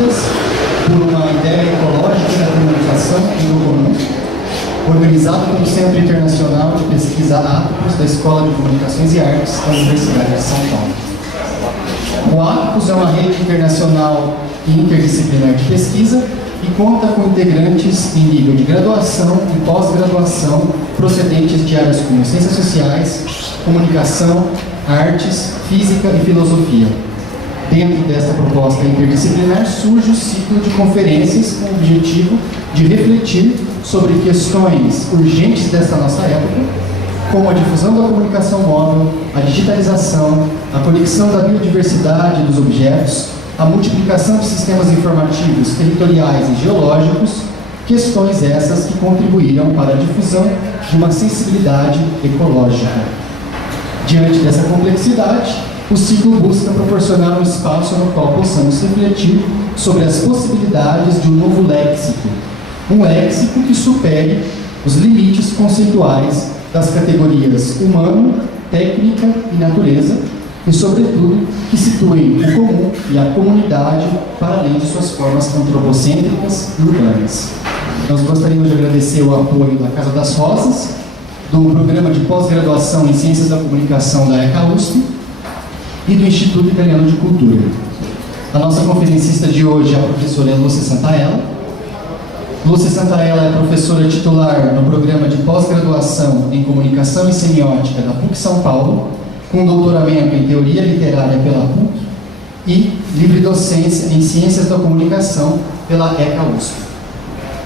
Unidas por uma ideia ecológica da comunicação e do comum, organizado pelo Centro Internacional de Pesquisa Atmos da Escola de Comunicações e Artes da Universidade de São Paulo. O Atmos é uma rede internacional e interdisciplinar de pesquisa e conta com integrantes em nível de graduação e pós-graduação procedentes de áreas como ciências sociais, comunicação, artes, física e filosofia. Dentro desta proposta interdisciplinar surge o ciclo de conferências com o objetivo de refletir sobre questões urgentes desta nossa época, como a difusão da comunicação móvel, a digitalização, a conexão da biodiversidade dos objetos, a multiplicação de sistemas informativos territoriais e geológicos, questões essas que contribuíram para a difusão de uma sensibilidade ecológica. Diante dessa complexidade, o ciclo busca proporcionar um espaço no qual possamos refletir sobre as possibilidades de um novo léxico, um léxico que supere os limites conceituais das categorias humano, técnica e natureza, e, sobretudo, que situem o comum e a comunidade para além de suas formas antropocêntricas e urbanas. Nós gostaríamos de agradecer o apoio da Casa das Rosas, do Programa de Pós-Graduação em Ciências da Comunicação da ECA-USP e do Instituto Italiano de Cultura. A nossa conferencista de hoje é a professora Lúcia Santaella. Lúcia Santaella é professora titular no Programa de Pós-Graduação em Comunicação e Semiótica da PUC São Paulo, com doutoramento em Teoria Literária pela PUC e livre docência em Ciências da Comunicação pela ECA-USP.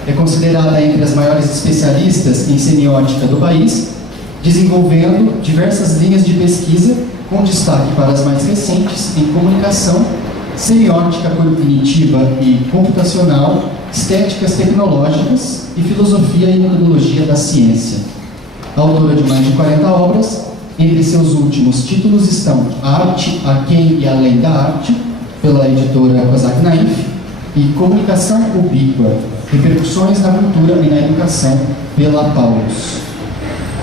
É considerada entre as maiores especialistas em semiótica do país, desenvolvendo diversas linhas de pesquisa, com destaque para as mais recentes em comunicação, semiótica cognitiva e computacional, estéticas tecnológicas e filosofia e metodologia da ciência. Autora de mais de 40 obras, entre seus últimos títulos estão Arte, Aquém e Além da Arte, pela editora Kozak Naif, e Comunicação Ubíqua, Repercussões na Cultura e na Educação, pela Paulus.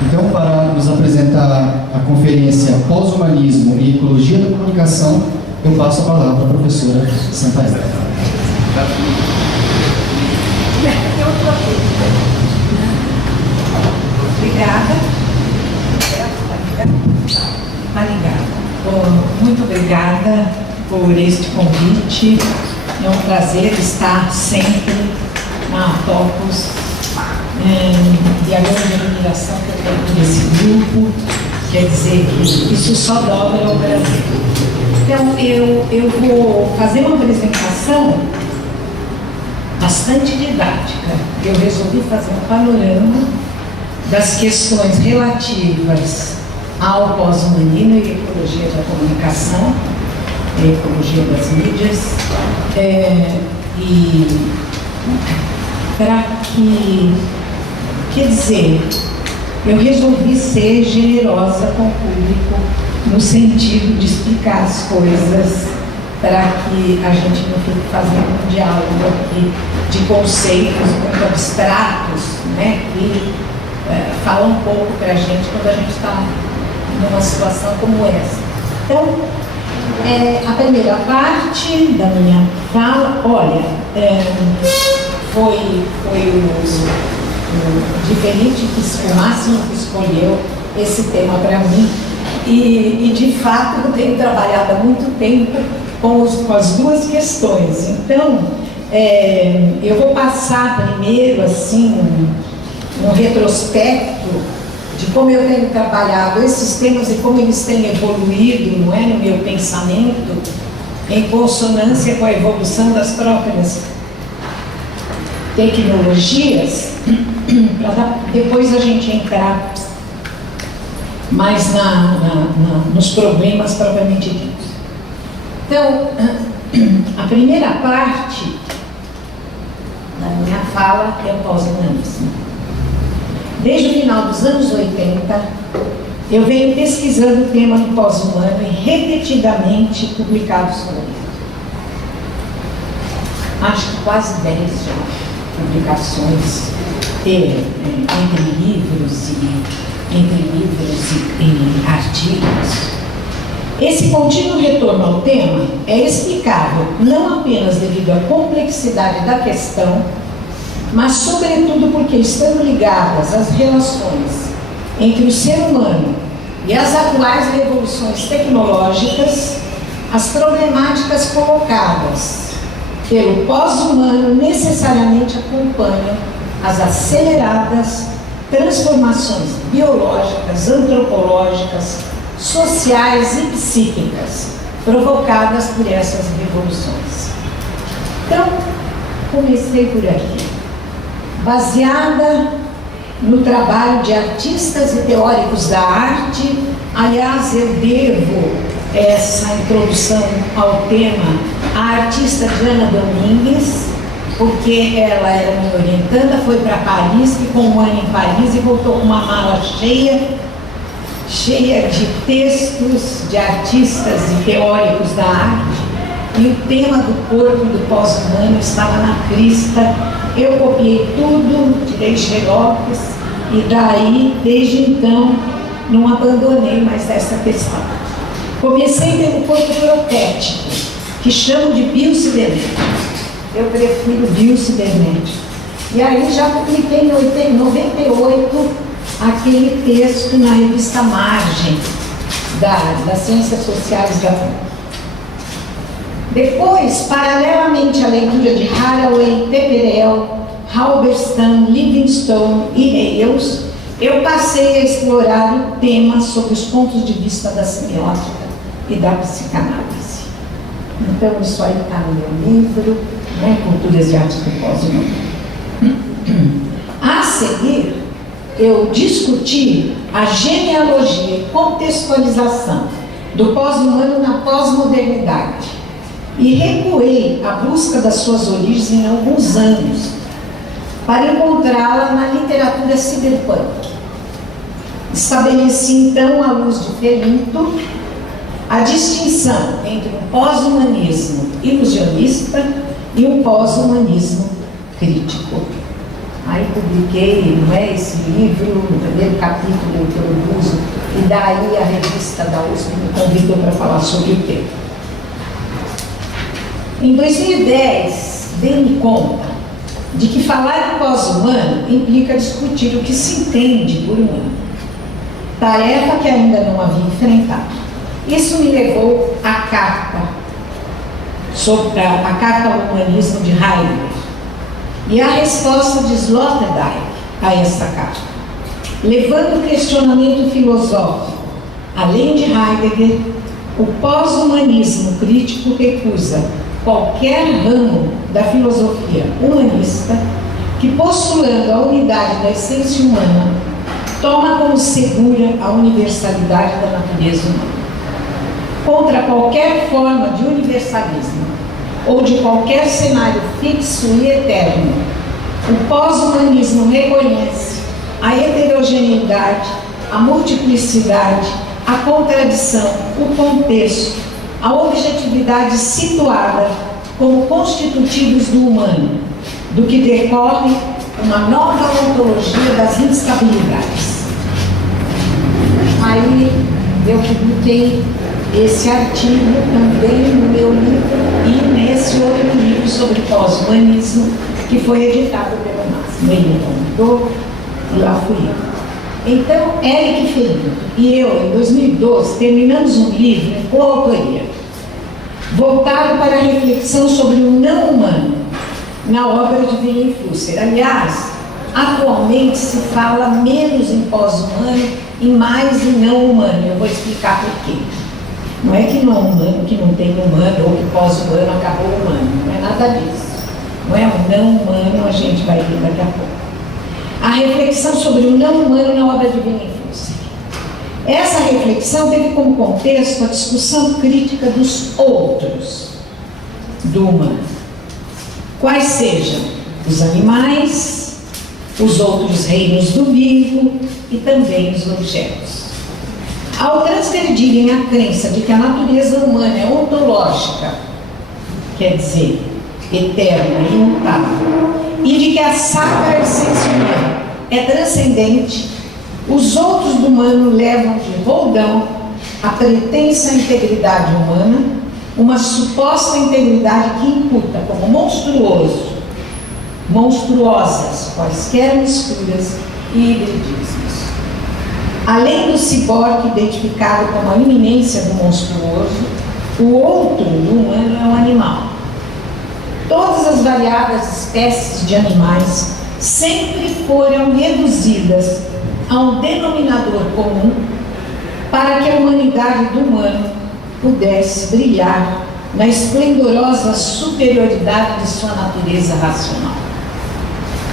Então, para nos apresentar a conferência Pós-Humanismo e Ecologia da Comunicação, eu passo a palavra à professora Santaella. Obrigada. Muito obrigada por este convite. É um prazer estar sempre na Topos e a grande admiração que eu tenho por esse grupo. Quer dizer que isso só dobra ao Brasil. Então, eu vou fazer uma apresentação bastante didática. Eu resolvi fazer um panorama das questões relativas ao pós-humanismo e ecologia da comunicação, ecologia das mídias, e para que, quer dizer, eu resolvi ser generosa com o público no sentido de explicar as coisas para que a gente não fique fazendo um diálogo aqui de conceitos muito abstratos, né, que falam um pouco para a gente quando a gente está numa situação como essa. Então, a primeira parte da minha fala, olha, foi o diferente que o Máximo que escolheu esse tema para mim e de fato eu tenho trabalhado há muito tempo com as duas questões. Então, eu vou passar primeiro assim um retrospecto de como eu tenho trabalhado esses temas e como eles têm evoluído, não é, no meu pensamento, em consonância com a evolução das próprias tecnologias, para depois a gente entrar mais nos problemas propriamente ditos. Então, a primeira parte da minha fala é o pós-humanismo. Desde o final dos anos 80, eu venho pesquisando o tema do pós-humano e repetidamente publicado sobre ele. Acho que quase 10 já publicações entre livros e artigos. Esse contínuo retorno ao tema é explicável não apenas devido à complexidade da questão, mas sobretudo porque estão ligadas às relações entre o ser humano e as atuais revoluções tecnológicas. As problemáticas colocadas pelo pós-humano necessariamente acompanham as aceleradas transformações biológicas, antropológicas, sociais e psíquicas provocadas por essas revoluções. Então, comecei por aqui. Baseada no trabalho de artistas e teóricos da arte, aliás, eu devo essa introdução ao tema à artista Diana Domingues, porque ela era minha orientanda, foi para Paris, ficou um ano em Paris e voltou com uma mala cheia de textos de artistas e teóricos da arte, e o tema do corpo do pós-humano estava na crista. Eu copiei tudo, tirei xerox, e daí, desde então, não abandonei mais essa questão. Comecei pelo corpo protético, que chamo de biocibernético. Eu prefiro biocibernético. E aí já publiquei em 98 aquele texto na revista Margem, das Ciências Sociais da UNB. Depois, paralelamente à leitura de Haraway, Pepperell, Halberstam, Livingstone e Hales, eu passei a explorar o tema sob os pontos de vista da semiótica e da psicanálise. Então, isso aí está no meu livro, né, Culturas e Artes do Pós-Humano. A seguir, eu discuti a genealogia e contextualização do pós-humano na pós-modernidade e recuei à busca das suas origens em alguns anos para encontrá-la na literatura cyberpunk. Estabeleci então, à luz de Felinto, a distinção entre um pós-humanismo ilusionista e um pós-humanismo crítico. Aí publiquei, não é, esse livro, no primeiro capítulo eu introduzo, e daí a revista da USP me convidou para falar sobre o tema. Em 2010, dei-me conta de que falar em pós-humano implica discutir o que se entende por humano, tarefa que ainda não havia enfrentado. Isso me levou à carta, a carta ao humanismo de Heidegger, e a resposta de Sloterdijk a essa carta, levando o questionamento filosófico. Além de Heidegger, o pós-humanismo crítico recusa qualquer ramo da filosofia humanista que, postulando a unidade da essência humana, toma como segura a universalidade da natureza humana. Contra qualquer forma de universalismo ou de qualquer cenário fixo e eterno, o pós-humanismo reconhece a heterogeneidade, a multiplicidade, a contradição, o contexto, a objetividade situada como constitutivos do humano, do que decorre uma nova ontologia das instabilidades. Aí eu publiquei esse artigo também no meu livro e nesse outro livro sobre pós-humanismo, que foi editado pelo Máximo. Ele me convidou e lá fui eu. Então, Éric Felinto e eu, em 2012, terminamos um livro em coautoria, voltado para a reflexão sobre o não humano, na obra de Wilhelm Flusser. Aliás, atualmente se fala menos em pós-humano e mais em não humano. Eu vou explicar por quê. Não é que não é humano, que não tem humano, ou que pós-humano acabou humano. Não é nada disso. Não é o não humano, a gente vai ver daqui a pouco. A reflexão sobre o não humano na obra de Wilhelm Flusser. Essa reflexão teve como contexto a discussão crítica dos outros do humano. Quais sejam os animais, os outros reinos do vivo e também os objetos. Ao transgredirem a crença de que a natureza humana é ontológica, quer dizer, eterna e imutável, e de que a sacra essência humana é transcendente, os outros do humano levam de roldão a pretensa integridade humana, uma suposta integridade que imputa como monstruoso, monstruosas, quaisquer misturas e hibridismos. Além do ciborgue identificado como a iminência do monstruoso, o outro do humano é um animal. Todas as variadas espécies de animais sempre foram reduzidas a um denominador comum para que a humanidade do humano pudesse brilhar na esplendorosa superioridade de sua natureza racional.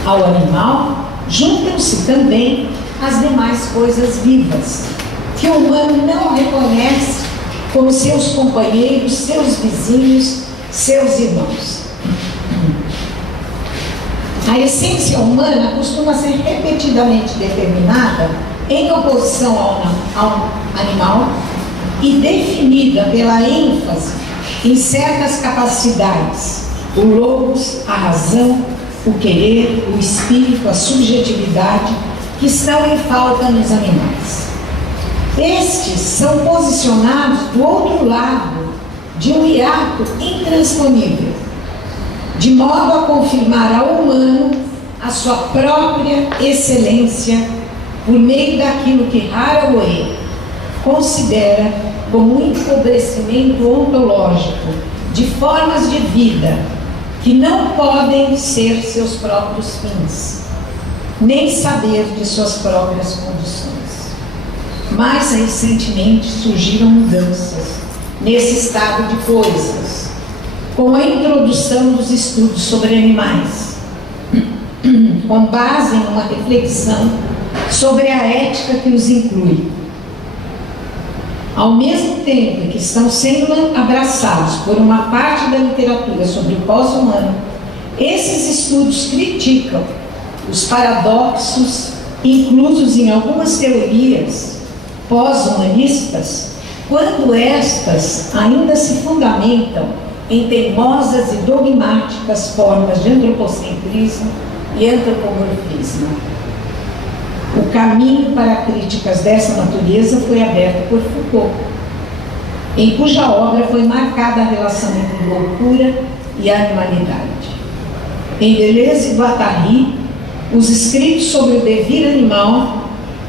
Ao animal juntam-se também as demais coisas vivas, que o humano não reconhece como seus companheiros, seus vizinhos, seus irmãos. A essência humana costuma ser repetidamente determinada em oposição ao animal e definida pela ênfase em certas capacidades: o logos, a razão, o querer, o espírito, a subjetividade, que estão em falta nos animais. Estes são posicionados do outro lado de um hiato intransponível, de modo a confirmar ao humano a sua própria excelência por meio daquilo que Haraway considera como um empobrecimento ontológico de formas de vida que não podem ser seus próprios fins, nem saber de suas próprias condições. Mais recentemente surgiram mudanças nesse estado de coisas, com a introdução dos estudos sobre animais, com base em uma reflexão sobre a ética que os inclui. Ao mesmo tempo que estão sendo abraçados por uma parte da literatura sobre o pós-humano, esses estudos criticam os paradoxos inclusos em algumas teorias pós-humanistas, quando estas ainda se fundamentam em teimosas e dogmáticas formas de antropocentrismo e antropomorfismo. O caminho para críticas dessa natureza foi aberto por Foucault, em cuja obra foi marcada a relação entre loucura e animalidade. Em Deleuze e Guattari, os escritos sobre o devir animal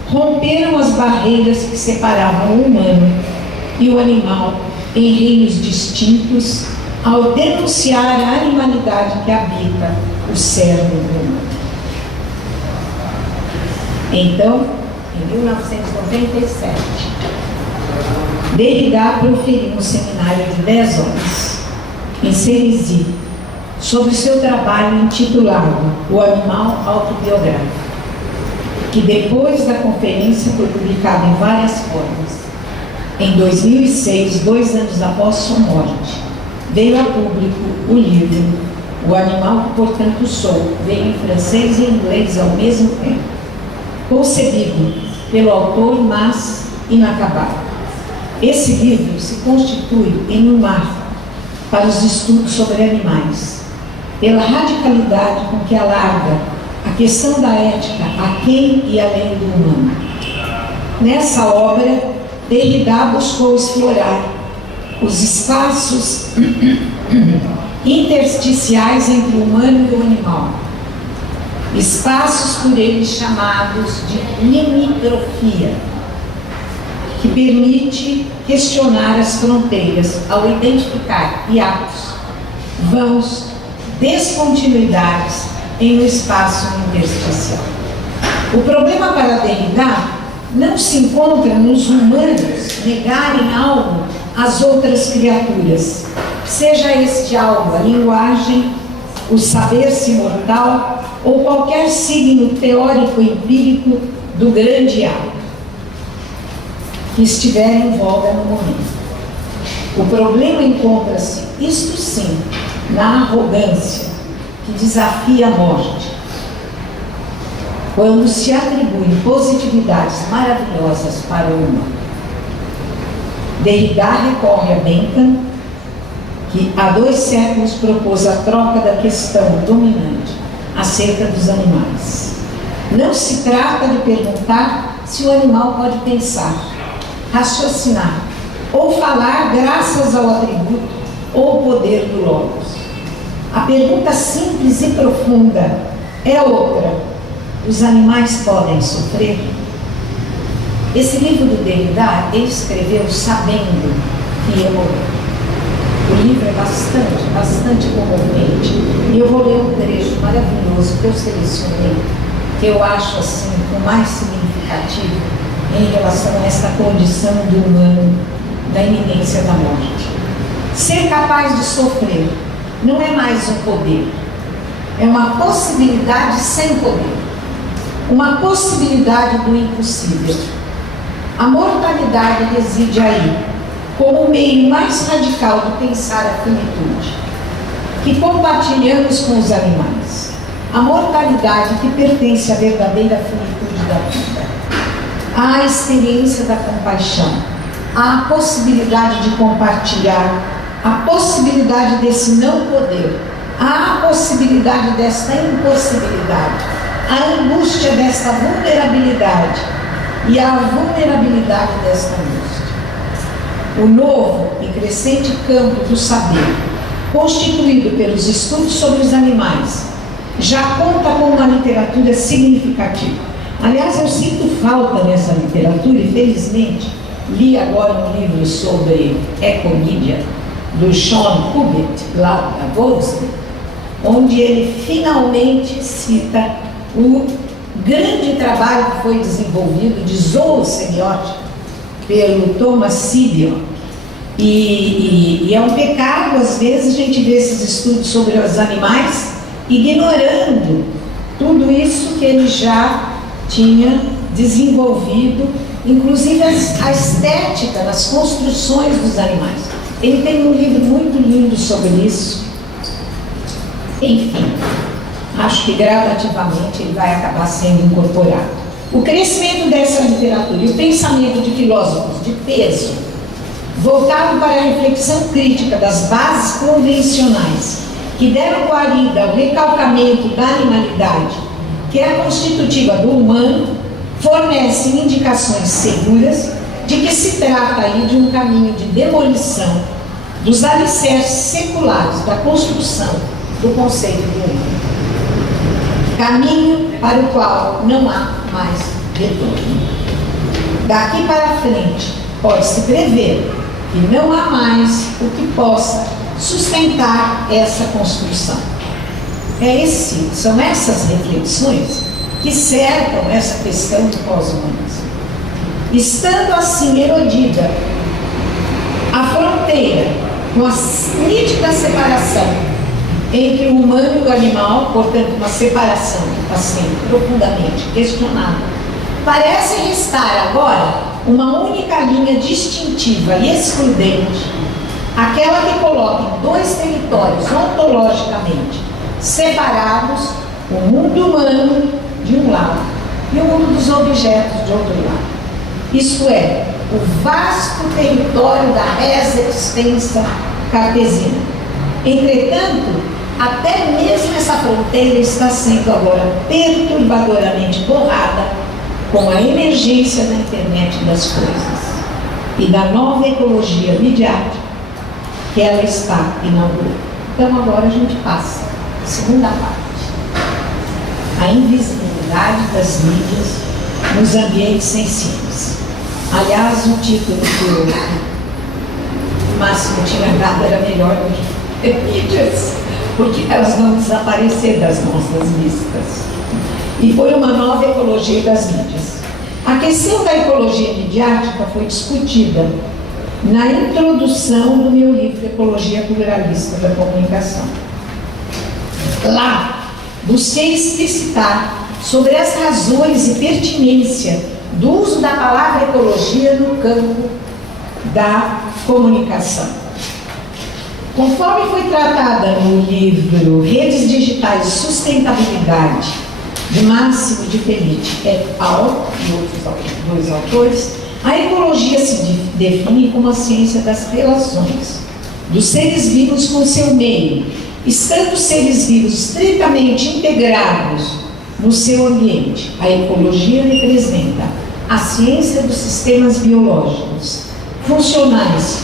romperam as barreiras que separavam o humano e o animal em reinos distintos, ao denunciar a animalidade que habita o cérebro humano. Então, em 1997, Derrida proferiu um seminário de 10 horas em Cerisy sobre seu trabalho intitulado O Animal Autobiográfico, que depois da conferência foi publicado em várias formas. Em 2006, 2 anos após sua morte, veio a público o livro O Animal que Portanto Sou, veio em francês e inglês ao mesmo tempo, concebido pelo autor, mas inacabado. Esse livro se constitui em um marco para os estudos sobre animais, pela radicalidade com que alarga a questão da ética aquém e além do humano. Nessa obra, Derrida buscou explorar os espaços intersticiais entre o humano e o animal, espaços por ele chamados de limitrofia, que permite questionar as fronteiras ao identificar hiatos, vãos, descontinuidades em um espaço intersticial. O problema para Derrida não se encontra nos humanos negarem algo às outras criaturas, seja este algo a linguagem, o saber-se mortal ou qualquer signo teórico empírico do grande ato que estiver em voga no momento. O problema encontra-se, isto sim, na arrogância que desafia a morte, quando se atribuem positividades maravilhosas para o humano. Derrida recorre a Bentham, que há 2 séculos propôs a troca da questão dominante acerca dos animais. Não se trata de perguntar se o animal pode pensar, raciocinar ou falar graças ao atributo ou poder do Logos? A pergunta simples e profunda é outra: os animais podem sofrer? Esse livro do Derrida, ele escreveu sabendo que ia morrer. O livro é bastante comovente. E eu vou ler um trecho maravilhoso que eu selecionei, que eu acho assim o mais significativo em relação a essa condição do humano, da iminência da morte. Ser capaz de sofrer não é mais um poder, é uma possibilidade sem poder, uma possibilidade do impossível. A mortalidade reside aí, como o meio mais radical de pensar a finitude, que compartilhamos com os animais. A mortalidade que pertence à verdadeira finitude da vida, à experiência da compaixão, à possibilidade de compartilhar, à possibilidade desse não poder, à possibilidade desta impossibilidade, à angústia desta vulnerabilidade e à vulnerabilidade desta angústia. O novo e crescente campo do saber, constituído pelos estudos sobre os animais, já conta com uma literatura significativa. Aliás, eu sinto falta nessa literatura e, felizmente, li agora um livro sobre ecomídia, do Sean Cubitt, lá da Goldsmith, onde ele finalmente cita o grande trabalho que foi desenvolvido de zoosemiótica pelo Thomas Sibion. E é um pecado, às vezes, a gente vê esses estudos sobre os animais ignorando tudo isso que ele já tinha desenvolvido, inclusive a estética das construções dos animais. Ele tem um livro muito lindo sobre isso. Enfim, acho que gradativamente ele vai acabar sendo incorporado. O crescimento dessa literatura e o pensamento de filósofos de peso, voltado para a reflexão crítica das bases convencionais que deram guarida ao recalcamento da animalidade, que é constitutiva do humano, fornecem indicações seguras de que se trata aí de um caminho de demolição dos alicerces seculares da construção do conceito do humano. Caminho para o qual não há mais retorno. Daqui para frente, pode-se prever que não há mais o que possa sustentar essa construção. São essas reflexões que cercam essa questão do pós-humanismo. Estando assim erodida a fronteira com a nítida separação entre o humano e o animal, portanto uma separação que está sendo profundamente questionada, parece restar agora uma única linha distintiva e excludente, aquela que coloca em dois territórios ontologicamente separados o mundo humano de um lado e o mundo dos objetos de outro lado. Isto é, o vasto território da res extensa cartesiana. Entretanto, até mesmo essa fronteira está sendo agora perturbadoramente borrada com a emergência da internet das coisas e da nova ecologia midiática que ela está inaugurando. Então agora a gente passa à segunda parte. A invisibilidade das mídias nos ambientes sensíveis. Aliás, o título que o Máximo tinha dado era melhor do que mídias, porque elas vão desaparecer das nossas vistas. E foi uma nova ecologia das mídias. A questão da ecologia midiática foi discutida na introdução do meu livro Ecologia Pluralista da Comunicação. Lá, busquei explicitar sobre as razões e pertinência do uso da palavra ecologia no campo da comunicação. Conforme foi tratada no livro Redes Digitais e Sustentabilidade, de Máximo de Felice et al., e outros dois autores, a ecologia se define como a ciência das relações dos seres vivos com seu meio, estando os seres vivos estritamente integrados no seu ambiente. A ecologia representa a ciência dos sistemas biológicos, funcionais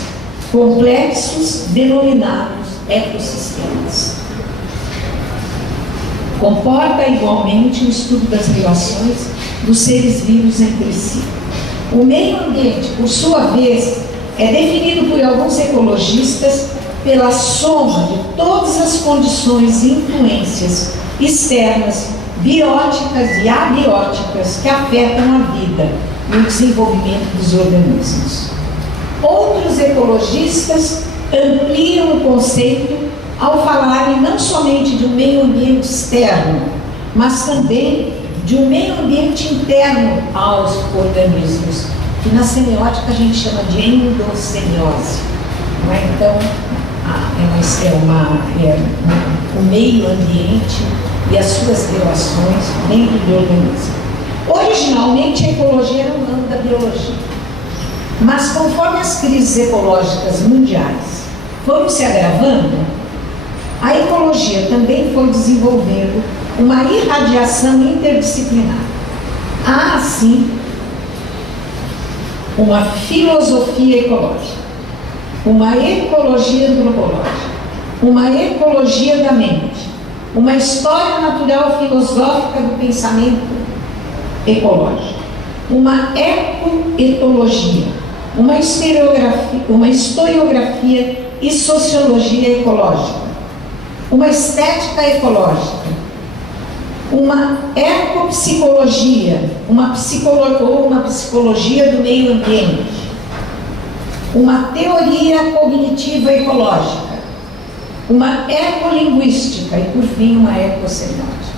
complexos denominados ecossistemas. Comporta igualmente o estudo das relações dos seres vivos entre si. O meio ambiente, por sua vez, é definido por alguns ecologistas pela soma de todas as condições e influências externas, bióticas e abióticas, que afetam a vida e o desenvolvimento dos organismos. Outros ecologistas ampliam o conceito ao falarem não somente de um meio ambiente externo, mas também de um meio ambiente interno aos organismos, que na semiótica a gente chama de endossemiose. Não é? Então, o meio ambiente e as suas relações dentro do organismo. Originalmente, a ecologia era um ramo da biologia, mas conforme as crises ecológicas mundiais foram se agravando, a ecologia também foi desenvolvendo uma irradiação interdisciplinar. Há, assim, uma filosofia ecológica, uma ecologia antropológica, uma ecologia da mente, uma história natural filosófica do pensamento ecológico, uma ecoetologia, uma historiografia e sociologia ecológica, uma estética ecológica, uma ecopsicologia, uma psicologia do meio ambiente, uma teoria cognitiva ecológica, uma ecolinguística e, por fim, uma ecosemiótica.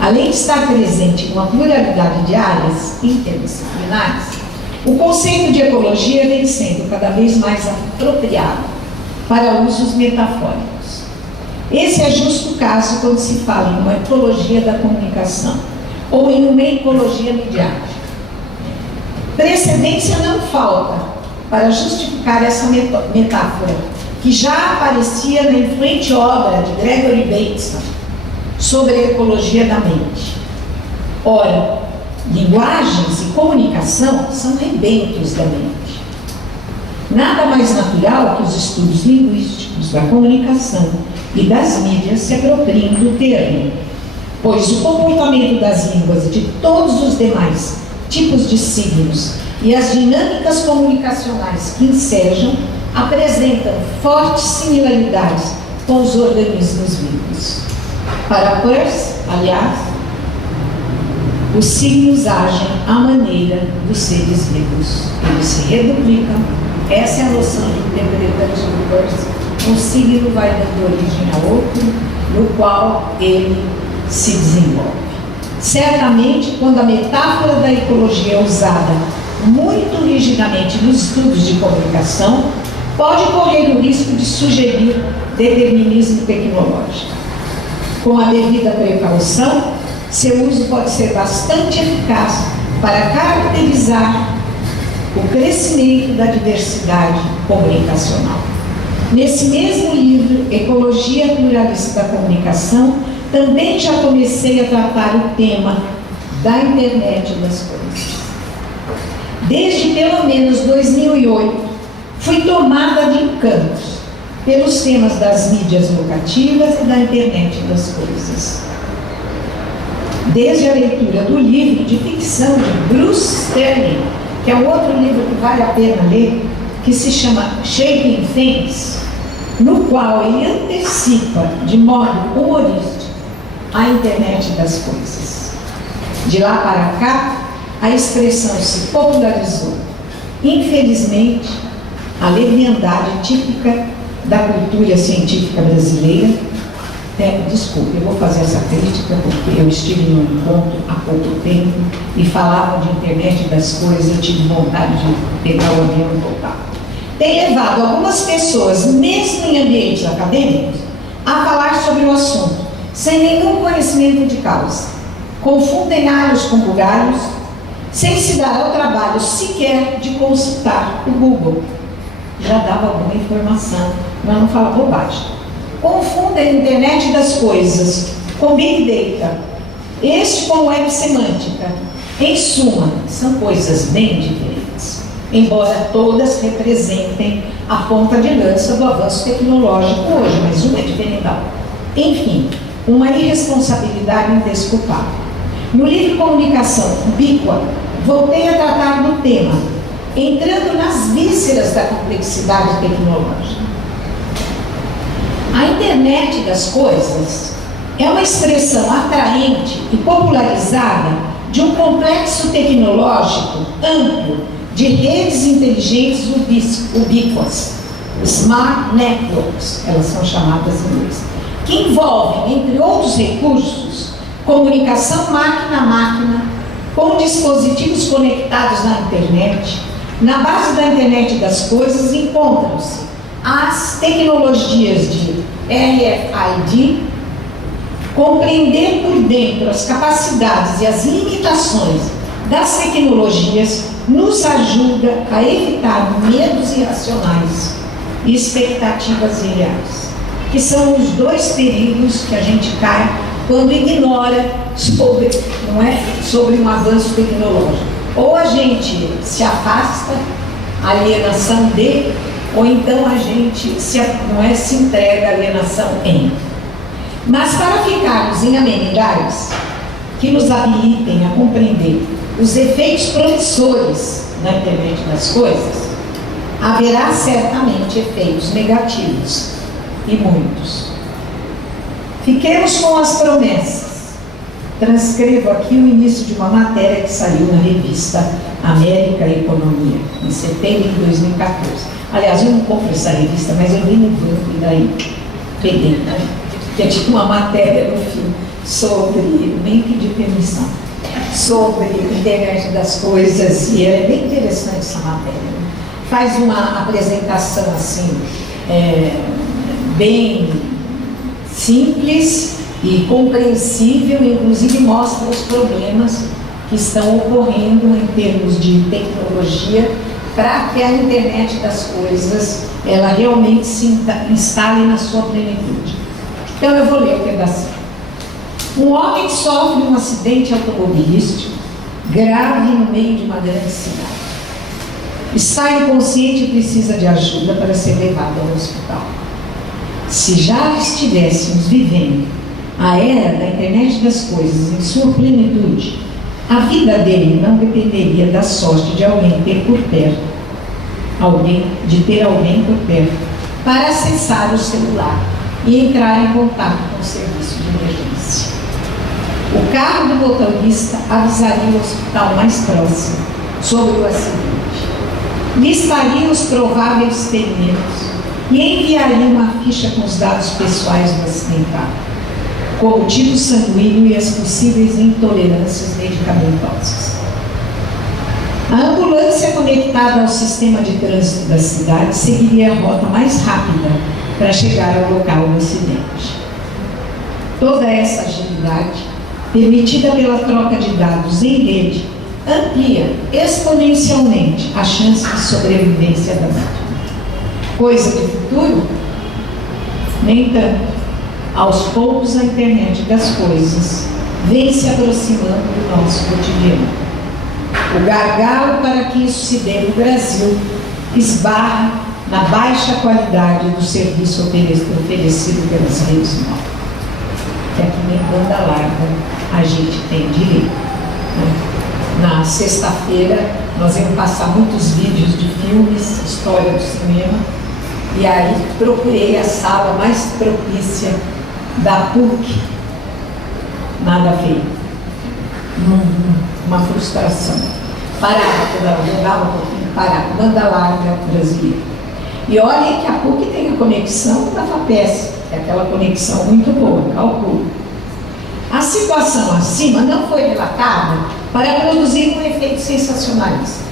Além de estar presente em uma pluralidade de áreas interdisciplinares, o conceito de ecologia vem sendo cada vez mais apropriado para usos metafóricos. Esse é justo o caso quando se fala em uma ecologia da comunicação ou em uma ecologia midiática. Precedência não falta para justificar essa metáfora, que já aparecia na influente obra de Gregory Bateson sobre a ecologia da mente. Ora, linguagens e comunicação são rebentos da mente. Nada mais natural que os estudos linguísticos da comunicação e das mídias se apropriem do termo, pois o comportamento das línguas e de todos os demais tipos de signos e as dinâmicas comunicacionais que ensejam apresentam fortes similaridades com os organismos vivos. Para Peirce, aliás, os signos agem à maneira dos seres vivos. Eles se reduplicam. Essa é a noção de interpretante do Peirce. Um signo vai dando origem a outro, no qual ele se desenvolve. Certamente, quando a metáfora da ecologia é usada muito rigidamente nos estudos de comunicação, pode correr o risco de sugerir determinismo tecnológico. Com a devida precaução, seu uso pode ser bastante eficaz para caracterizar o crescimento da diversidade comunicacional. Nesse mesmo livro, Ecologia Pluralista da Comunicação, também já comecei a tratar o tema da internet das coisas. Desde pelo menos 2008, fui tomada de encantos pelos temas das mídias locativas e da internet das coisas. Desde a leitura do livro de ficção de Bruce Sterling, que é um outro livro que vale a pena ler, que se chama Shaping Things, no qual ele antecipa de modo humorístico a internet das coisas. De lá para cá, a expressão se popularizou. Infelizmente, a leviandade típica da cultura científica brasileira, desculpe, eu vou fazer essa crítica porque eu estive num encontro há pouco tempo e falavam de internet das coisas, eu tive vontade de pegar o avião e voltar. Tem levado algumas pessoas, mesmo em ambientes acadêmicos, a falar sobre o assunto, sem nenhum conhecimento de causa. Confundem alhos com bugalhos, sem se dar ao trabalho sequer de consultar o Google. Já dava alguma informação, mas não fala bobagem. Confundem a internet das coisas com Big Data, este com web semântica. Em suma, são coisas bem diferentes. embora todas representem a ponta de lança do avanço tecnológico hoje, mas uma é diferente da outra. Enfim, uma irresponsabilidade indesculpável. No livro Comunicação Ubíqua, voltei a tratar do tema, entrando nas vísceras da complexidade tecnológica. A internet das coisas é uma expressão atraente e popularizada de um complexo tecnológico amplo de redes inteligentes ubíquas, smart networks, elas são chamadas em inglês, que envolvem, entre outros recursos, comunicação máquina-máquina, com dispositivos conectados na internet. Na base da internet das coisas encontram-se as tecnologias de RFID. Compreender por dentro as capacidades e as limitações das tecnologias nos ajuda a evitar medos irracionais e expectativas irreais, que são os dois perigos que a gente cai quando ignora sobre um avanço tecnológico. Ou a gente se afasta, alienação de, ou então a gente se entrega à alienação em. Mas para ficarmos em amenidades que nos habilitem a compreender os efeitos promissores na internet das coisas, haverá certamente efeitos negativos, e muitos. Fiquemos com as promessas. Transcrevo aqui o início de uma matéria que saiu na revista América e Economia, em setembro de 2014. Aliás, eu não compro essa revista, mas eu vi no grupo e daí peguei, né? Porque tinha uma matéria no fim sobre, nem pedi permissão, sobre internet das coisas, e é bem interessante essa matéria. Faz uma apresentação assim, bem simples e compreensível, inclusive mostra os problemas que estão ocorrendo em termos de tecnologia para que a internet das coisas ela realmente se instale na sua plenitude. Então eu vou ler o pedacinho. Um homem sofre um acidente automobilístico grave no meio de uma grande cidade. Está inconsciente e precisa de ajuda para ser levado ao hospital. Se já estivéssemos vivendo a era da internet das coisas em sua plenitude, a vida dele não dependeria da sorte de alguém ter por perto, alguém por perto, para acessar o celular e entrar em contato com o serviço de emergência. O carro do motorista avisaria o hospital mais próximo sobre o acidente, listaria os prováveis ferimentos e enviaria uma ficha com os dados pessoais do acidentado, como o tipo sanguíneo e as possíveis intolerâncias medicamentosas. A ambulância conectada ao sistema de trânsito da cidade seguiria a rota mais rápida para chegar ao local do acidente. Toda essa agilidade, permitida pela troca de dados em rede, amplia exponencialmente a chance de sobrevivência da máquina. Coisa de futuro? Nem tanto. Aos poucos, a internet das coisas vem se aproximando do nosso cotidiano. O gargalo para que isso se dê no Brasil esbarra na baixa qualidade do serviço oferecido pelas redes móveis. Que aqui nem banda larga a gente tem direito, né? Na sexta-feira nós íamos passar muitos vídeos de filmes, história do cinema, e aí procurei a sala mais propícia da PUC, nada a ver, uma frustração. Parava, jogava um pouquinho, parava, banda larga brasileira. E olhem que a PUC tem a conexão da FAPESP, que é aquela conexão muito boa, calculo. A situação acima não foi relatada para produzir um efeito sensacionalista,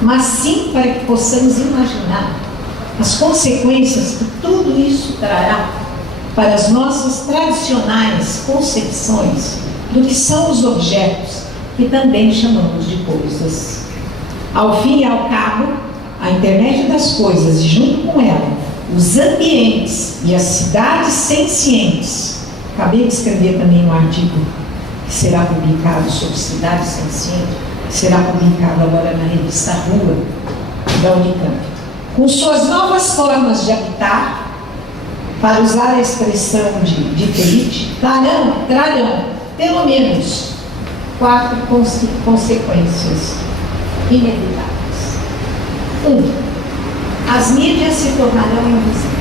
mas sim para que possamos imaginar as consequências que tudo isso trará para as nossas tradicionais concepções do que são os objetos que também chamamos de coisas. Ao fim e ao cabo, a internet das coisas e junto com ela, os ambientes e as cidades sencientes. Acabei de escrever também um artigo que será publicado sobre cidades sencientes. será publicado agora na revista Rua da Unicamp. Com suas novas formas de habitar, para usar a expressão de Felipe, trarão pelo menos 4 consequências inevitáveis. 1. As mídias se tornarão invisíveis.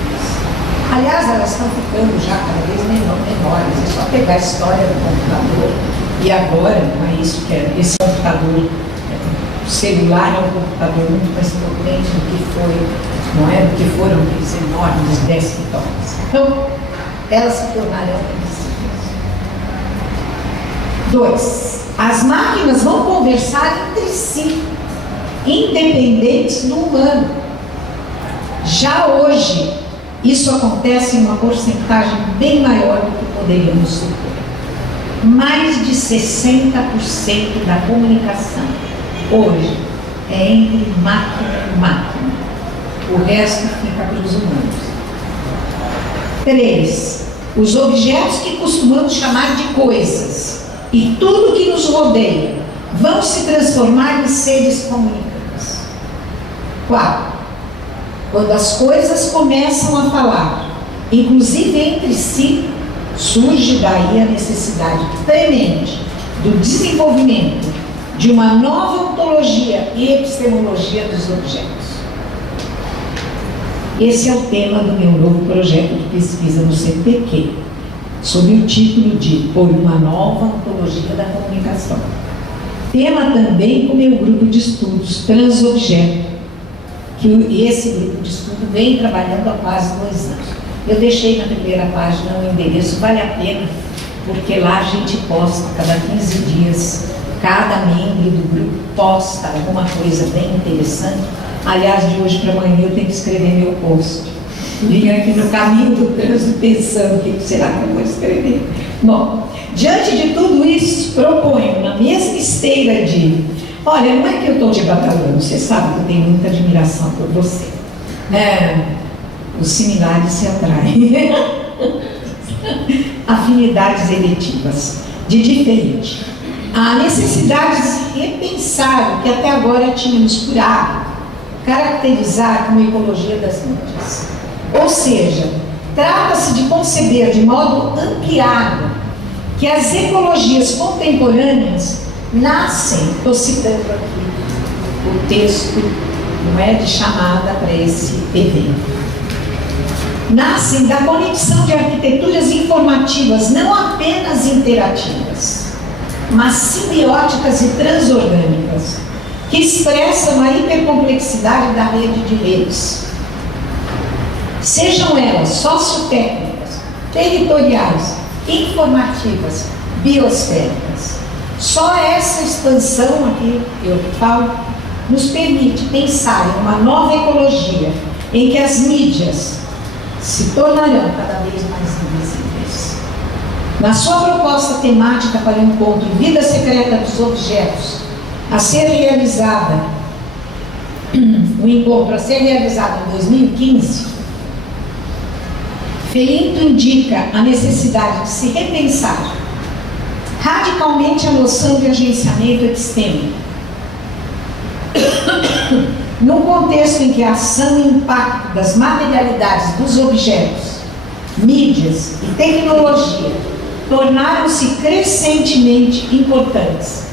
Aliás, elas estão ficando já cada vez menores. É só pegar a história do computador e agora, não é isso que é, esse computador celular é um computador muito mais potente do que foi, não é? Do que foram aqueles enormes desktops. Então, elas se tornarão invisíveis. 2. As máquinas vão conversar entre si, independentes do humano. Já hoje, isso acontece em uma porcentagem bem maior do que poderíamos supor. Mais de 60% da comunicação hoje é entre máquina e máquina. O resto fica para os humanos. 3. Os objetos que costumamos chamar de coisas e tudo que nos rodeia vão se transformar em seres comunicantes. 4. Quando as coisas começam a falar, inclusive entre si, surge daí a necessidade premente do desenvolvimento de uma nova ontologia e epistemologia dos objetos. Esse é o tema do meu novo projeto de pesquisa no CPq, sob o título de Por uma Nova Ontologia da Comunicação. Tema também com o meu grupo de estudos Transobjeto, que esse grupo de estudo vem trabalhando há quase 2 anos. Eu deixei na primeira página o endereço, vale a pena, porque lá a gente posta cada 15 dias, cada membro do grupo posta alguma coisa bem interessante. Aliás, de hoje para amanhã eu tenho que escrever meu post. Vim aqui no caminho do trânsito pensando o que será que eu vou escrever. Bom, diante de tudo isso, proponho na mesma esteira de... Olha, não é que eu estou te batalhando, você sabe que eu tenho muita admiração por você. Os similares se atraem. Afinidades eletivas, de diferente. A necessidade de se repensar o que até agora tínhamos por hábito, caracterizar como ecologia das mídias. Ou seja, trata-se de conceber de modo ampliado que as ecologias contemporâneas nascem, estou citando aqui o texto, não é, de chamada para esse evento, nascem da conexão de arquiteturas informativas não apenas interativas, mas simbióticas e transorgânicas, que expressam a hipercomplexidade da rede de redes, sejam elas sociotécnicas, territoriais, informativas, biosféricas. Só essa expansão aqui, eu falo, nos permite pensar em uma nova ecologia em que as mídias se tornarão cada vez mais invisíveis. Na sua proposta temática para o encontro Vida Secreta dos Objetos, a ser realizada, o encontro a ser realizado em 2015, Felinto indica a necessidade de se repensar radicalmente a noção de agenciamento epistêmico, num contexto em que a ação e impacto das materialidades dos objetos, mídias e tecnologia tornaram-se crescentemente importantes.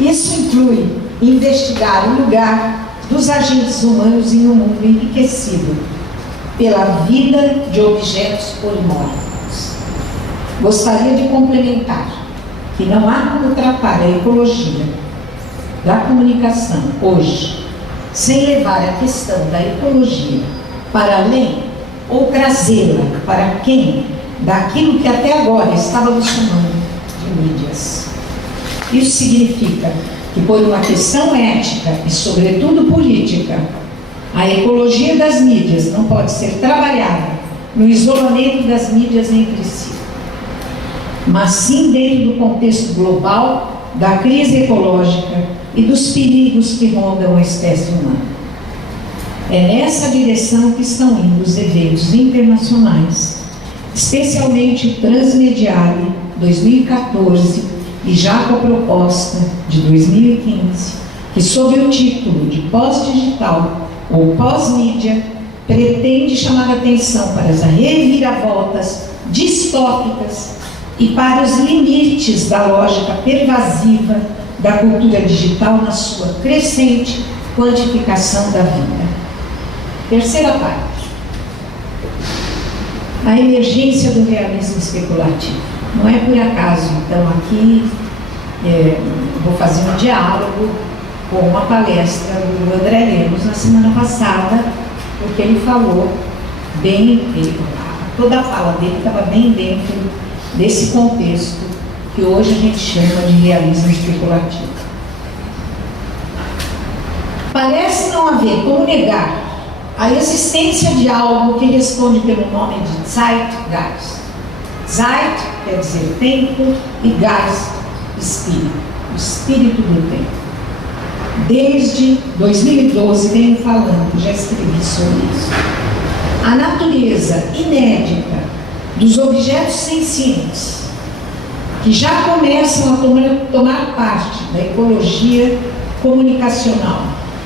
Isso inclui investigar o lugar dos agentes humanos em um mundo enriquecido pela vida de objetos polimórficos. Gostaria de complementar que não há como tratar a ecologia da comunicação hoje sem levar a questão da ecologia para além ou trazê-la para quem daquilo que até agora estávamos chamando de mídias. Isso significa que, por uma questão ética e, sobretudo, política, a ecologia das mídias não pode ser trabalhada no isolamento das mídias entre si, mas sim dentro do contexto global da crise ecológica e dos perigos que rondam a espécie humana. É nessa direção que estão indo os eventos internacionais, especialmente o Transmediale 2014, e já com a proposta de 2015, que sob o título de pós-digital ou pós-mídia, pretende chamar a atenção para as reviravoltas distópicas e para os limites da lógica pervasiva da cultura digital na sua crescente quantificação da vida. Terceira parte. A emergência do realismo especulativo. Não é por acaso, então, aqui vou fazer um diálogo com uma palestra do André Lemos na semana passada, porque ele falou bem, toda a fala dele estava bem dentro desse contexto que hoje a gente chama de realismo especulativo. Parece não haver como negar a existência de algo que responde pelo nome de Zeitgeist. Zeit quer dizer tempo e Geist, espírito, o espírito do tempo. Desde 2012 venho falando, já escrevi sobre isso. A natureza inédita dos objetos sencientes que já começam a tomar parte da ecologia comunicacional,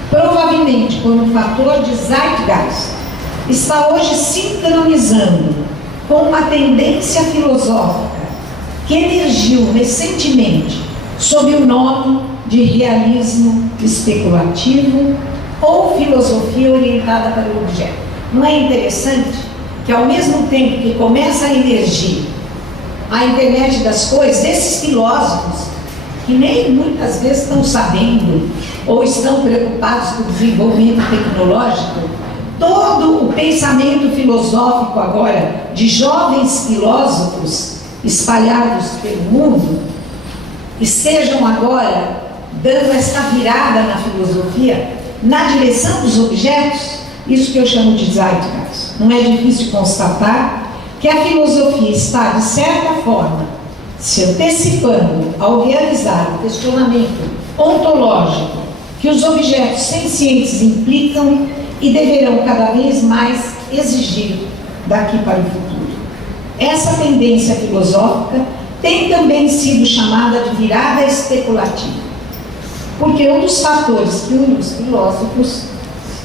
provavelmente por um fator de Zeitgeist, está hoje sincronizando com uma tendência filosófica que emergiu recentemente sob o nome de realismo especulativo ou filosofia orientada para o objeto. Não é interessante que, ao mesmo tempo que começa a emergir a internet das coisas, esses filósofos, que nem muitas vezes estão sabendo ou estão preocupados com o desenvolvimento tecnológico, todo o pensamento filosófico agora de jovens filósofos espalhados pelo mundo, estejam agora dando esta virada na filosofia, na direção dos objetos, isso que eu chamo de Zeitgeist. Não é difícil constatar que a filosofia está, de certa forma, se antecipando ao realizar o questionamento ontológico que os objetos sencientes implicam e deverão cada vez mais exigir daqui para o futuro. Essa tendência filosófica tem também sido chamada de virada especulativa, porque um dos fatores que une os filósofos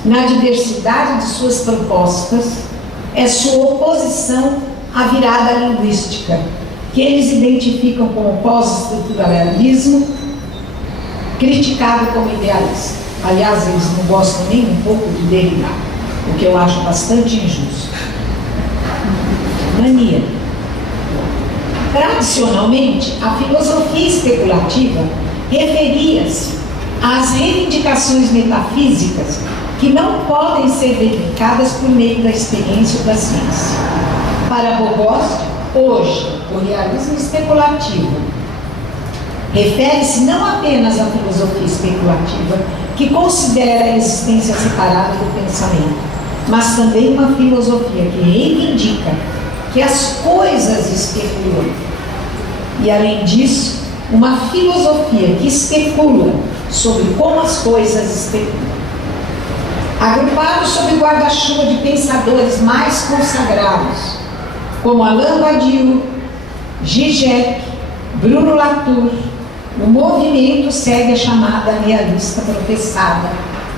na diversidade de suas propostas é sua oposição à virada linguística, que eles identificam como pós-estruturalismo, criticado como idealista. Aliás, eles não gostam nem um pouco de Derrida, o que eu acho bastante injusto. Mania. Tradicionalmente, a filosofia especulativa referia-se às reivindicações metafísicas que não podem ser verificadas por meio da experiência ou da ciência. Para Boghossian, hoje, o realismo especulativo refere-se não apenas à filosofia especulativa, que considera a existência separada do pensamento, mas também uma filosofia que reivindica que as coisas especulam. E, além disso, uma filosofia que especula sobre como as coisas especulam. Agrupados sob o guarda-chuva de pensadores mais consagrados, como Alain Badiou, Zizek, Bruno Latour, o movimento segue a chamada realista professada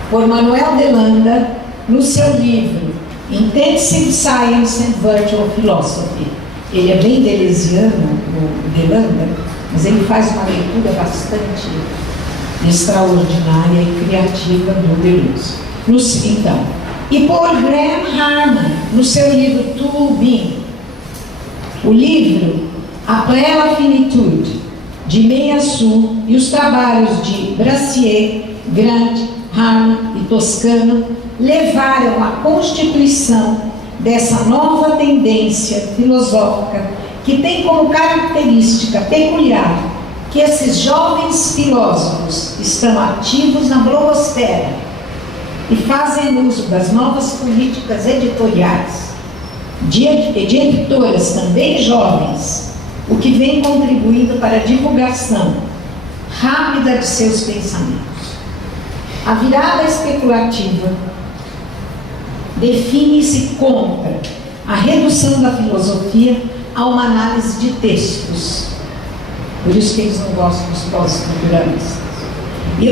por Manuel Delanda no seu livro Intensive Science and Virtual Philosophy. Ele é bem deleuziano, o Delanda, mas ele faz uma leitura bastante extraordinária e criativa do Deleuze. Então, e por Graham Harman, no seu livro To Be, o livro A Plena Finitude, de Meillassoux, e os trabalhos de Brassier, Grant, Harman e Toscano levaram à constituição dessa nova tendência filosófica que tem como característica peculiar que esses jovens filósofos estão ativos na blogosfera e fazem uso das novas políticas editoriais de editoras também jovens, o que vem contribuindo para a divulgação rápida de seus pensamentos. A virada especulativa define-se contra a redução da filosofia a uma análise de textos, Por isso que eles não gostam dos pós-estruturalistas.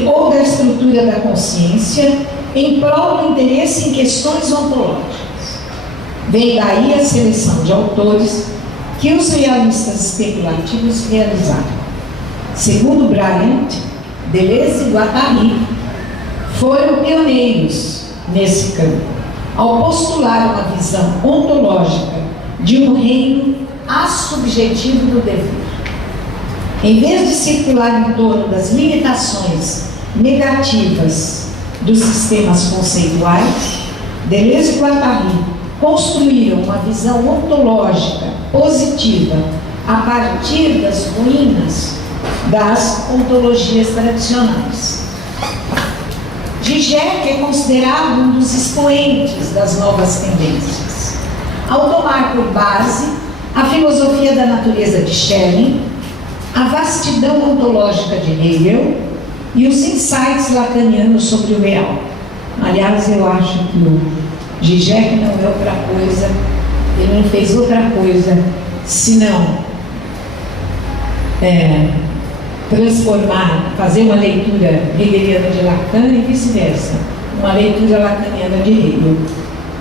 Ou da estrutura da consciência em prol do interesse em questões ontológicas. Vem daí a seleção de autores que os realistas especulativos realizaram. Segundo Bryant, Deleuze e Guattari foram pioneiros nesse campo, ao postular uma visão ontológica de um reino assubjetivo do dever. Em vez de circular em torno das limitações negativas dos sistemas conceituais, Deleuze e Guattari construíram uma visão ontológica positiva a partir das ruínas das ontologias tradicionais. Zizek é considerado um dos expoentes das novas tendências, ao tomar por base a filosofia da natureza de Schelling, a vastidão ontológica de Hegel e os insights lacanianos sobre o real. Aliás, eu acho que o Zizek não é outra coisa, ele não fez outra coisa senão transformar, fazer uma leitura hegeliana de Lacan e vice-versa, uma leitura lacaniana de Hegel.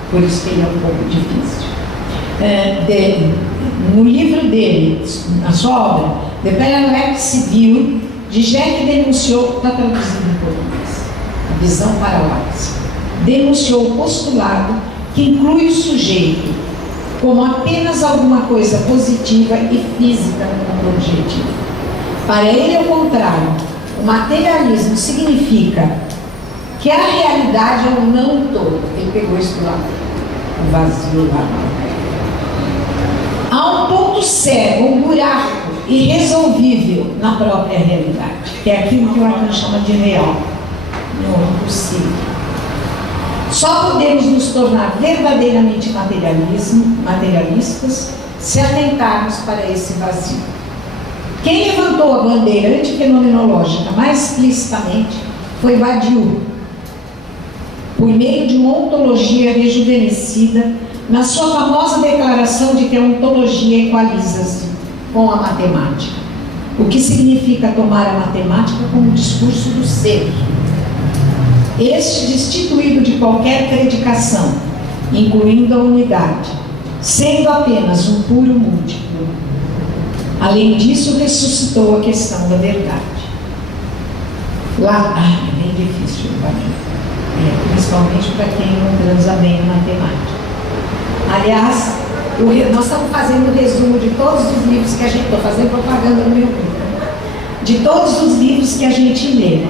Por isso que ele é um pouco difícil. No livro dele, na sua obra, The Parallax View, Zizek denunciou, está traduzido em português, a visão paraláxica, denunciou o postulado que inclui o sujeito como apenas alguma coisa positiva e física no mundo objetivo. Para ele, ao contrário, o materialismo significa que a realidade é um não todo. Ele pegou isso lá, o vazio lá. Há um ponto cego, um buraco irresolvível na própria realidade, que é aquilo que o Lacan chama de real, não possível. Só podemos nos tornar verdadeiramente materialistas se atentarmos para esse vazio. Quem levantou a bandeira antifenomenológica mais explicitamente foi Badiou, por meio de uma ontologia rejuvenescida, na sua famosa declaração de que a ontologia equaliza-se com a matemática, o que significa tomar a matemática como discurso do ser, este destituído de qualquer predicação, incluindo a unidade, sendo apenas um puro múltiplo. Além disso, ressuscitou a questão da verdade. Lá, é bem difícil, principalmente para quem não transa bem na matemática. Aliás, nós estamos fazendo o resumo de todos os livros que a gente... Estou fazendo propaganda no meu livro. De todos os livros que a gente lê.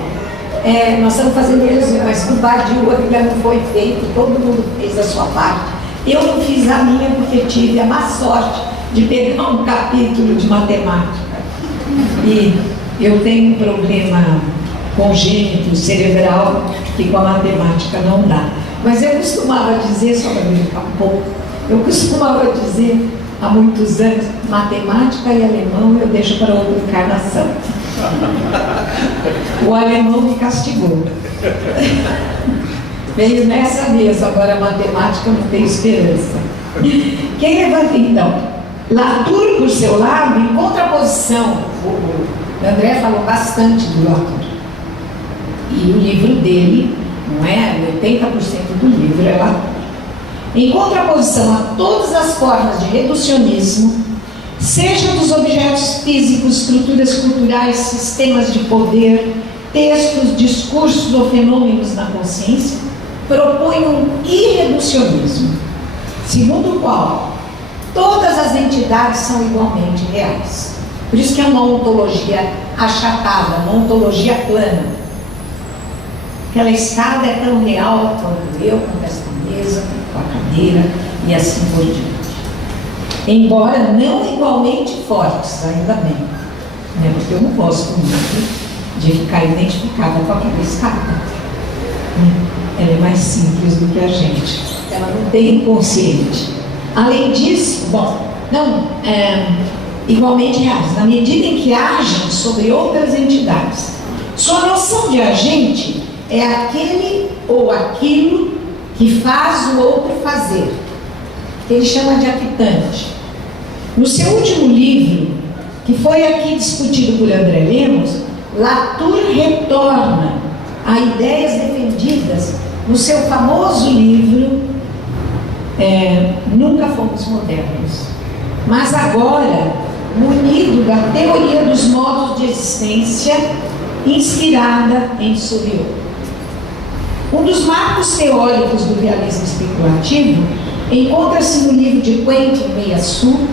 Nós estamos fazendo o resumo, mas o Badiou ainda não foi feito, todo mundo fez a sua parte. Eu não fiz a minha porque tive a má sorte de pegar um capítulo de matemática. E eu tenho um problema congênito, cerebral, que com a matemática não dá. Mas eu costumava dizer, só para brincar um pouco, eu costumava dizer há muitos anos, matemática e alemão eu deixo para outra encarnação. O alemão me castigou. Veio nessa mesa, agora a matemática não tem esperança. Quem levanta então? Latour, por seu lado, em contraposição, o André falou bastante do Latour. E o livro dele, não é? 80% do livro é Latour. Em contraposição a todas as formas de reducionismo, sejam dos objetos físicos, estruturas culturais, sistemas de poder, textos, discursos ou fenômenos na consciência, propõe um irreducionismo, segundo o qual todas as entidades são igualmente reais. Por isso que é uma ontologia achatada, uma ontologia plana. Aquela escada é tão real quanto eu, quanto esta mesa, com a cadeira e assim por diante. Embora não igualmente fortes, ainda bem, né? Porque eu não gosto muito de ficar identificada com aquela escada. Ela é mais simples do que a gente, ela não tem inconsciente. Além disso, igualmente reais, na medida em que agem sobre outras entidades. Sua noção de agente é aquele ou aquilo que faz o outro fazer, que ele chama de actante. No seu último livro, que foi aqui discutido por André Lemos, Latour retorna a ideias defendidas no seu famoso livro Nunca Fomos Modernos, mas agora munido da teoria dos modos de existência inspirada em Souriau. Um dos marcos teóricos do realismo especulativo encontra-se no livro de Quentin Meillassoux,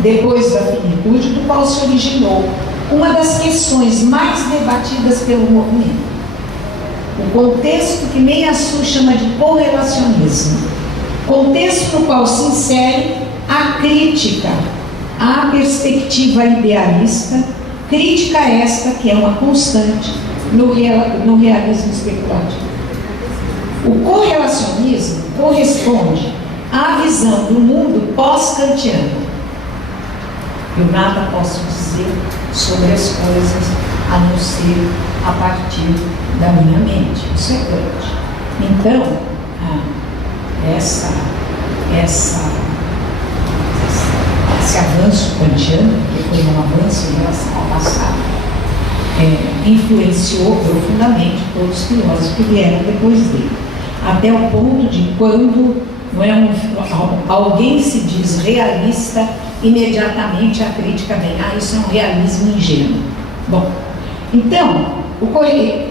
Depois da Finitude, do qual se originou uma das questões mais debatidas pelo movimento. O contexto que Meillassoux chama de correlacionismo, contexto no qual se insere a crítica à perspectiva idealista, crítica esta que é uma constante no realismo especulativo. O correlacionismo corresponde à visão do mundo pós-kantiano. Eu nada posso dizer sobre as coisas a não ser a partir da minha mente. Isso é Kant. Então, esse avanço kantiano, que foi um avanço em relação ao passado, influenciou profundamente todos os filósofos que vieram depois dele. Até o ponto de quando alguém se diz realista, imediatamente a crítica vem, isso é um realismo ingênuo. Bom, então,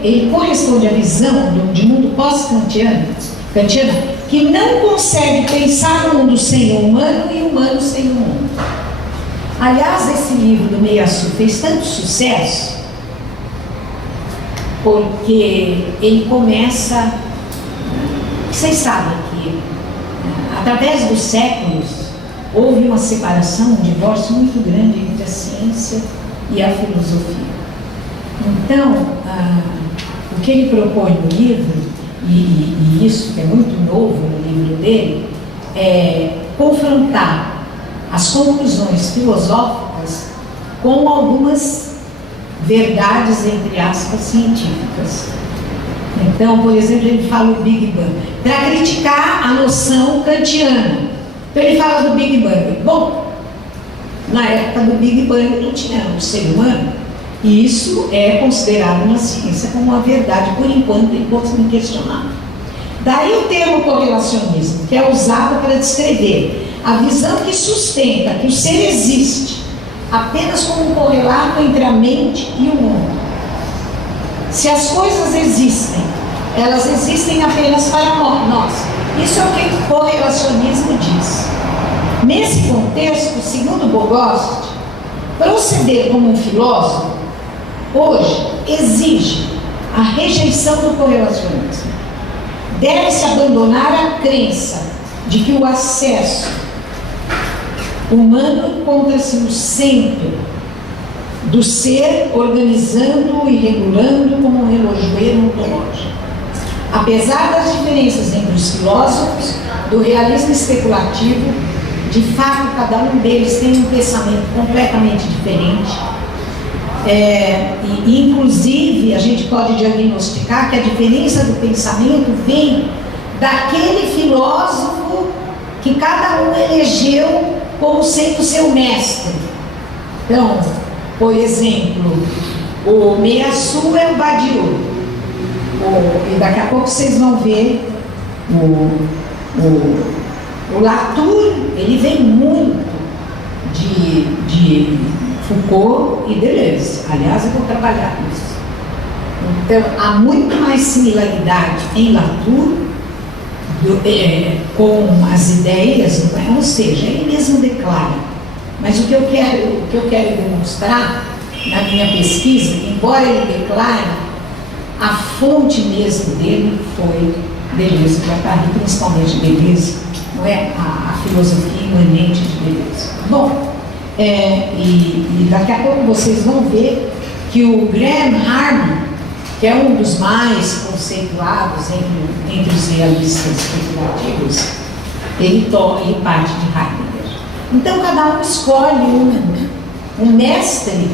ele corresponde à visão de mundo pós-kantiana, que não consegue pensar no mundo sem o humano e o humano sem o mundo. Aliás, esse livro do Meillassoux fez tanto sucesso porque ele começa... Vocês sabem que, através dos séculos, houve uma separação, um divórcio muito grande entre a ciência e a filosofia. Então, o que ele propõe no livro, e isso que é muito novo no livro dele, é confrontar as conclusões filosóficas com algumas verdades, entre aspas, científicas. Então, por exemplo, ele fala do Big Bang, para criticar a noção kantiana. Então ele fala do Big Bang. Bom, na época do Big Bang não tinha um ser humano, e isso é considerado na ciência como uma verdade, por enquanto, inquestionável. Daí o termo correlacionismo, que é usado para descrever a visão que sustenta que o ser existe apenas como um correlato entre a mente e o mundo. Se as coisas existem, elas existem apenas para nós. Isso é o que o correlacionismo diz. Nesse contexto, segundo Bogost, proceder como um filósofo, hoje, exige a rejeição do correlacionismo. Deve-se abandonar a crença de que o acesso humano encontra-se no centro do ser, organizando e regulando como um relojoeiro ontológico. Apesar das diferenças entre os filósofos do realismo especulativo, de fato, cada um deles tem um pensamento completamente diferente. E inclusive, a gente pode diagnosticar que a diferença do pensamento vem daquele filósofo que cada um elegeu como sendo seu mestre. Então, por exemplo, o Meillassoux é o Badiou. E daqui a pouco vocês vão ver o Latour, ele vem muito de Foucault e Deleuze. Aliás, eu vou trabalhar nisso. Então, há muito mais similaridade em Latour com as ideias, ou seja, ele mesmo declara. Mas o que eu quero demonstrar na minha pesquisa, embora ele declare, a fonte mesmo dele foi Deleuze e Guattari, principalmente Deleuze, não é? A filosofia imanente de Deleuze. Bom, e daqui a pouco vocês vão ver que o Graham Harman, que é um dos mais conceituados entre os realistas especulativos, ele parte de Heidegger. Então cada um escolhe um mestre.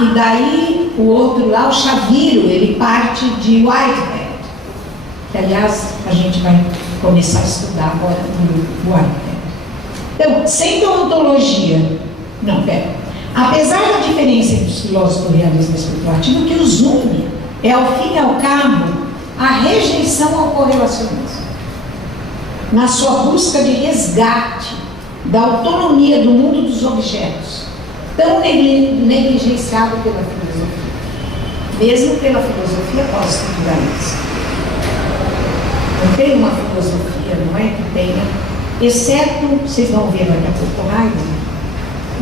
E daí o outro lá, o Chaviro, ele parte de Whitehead, que aliás a gente vai começar a estudar agora o Whitehead. Então, sem ontologia, Apesar da diferença entre os filósofos do realismo especulativo, o que os une é, ao fim e ao cabo, a rejeição ao correlacionismo, na sua busca de resgate da autonomia do mundo dos objetos, tão negligenciado pela filosofia, mesmo pela filosofia pós-estruturalista. Não tem uma filosofia, não é, que tenha, exceto, vocês vão ver daqui a pouco, Heidegger,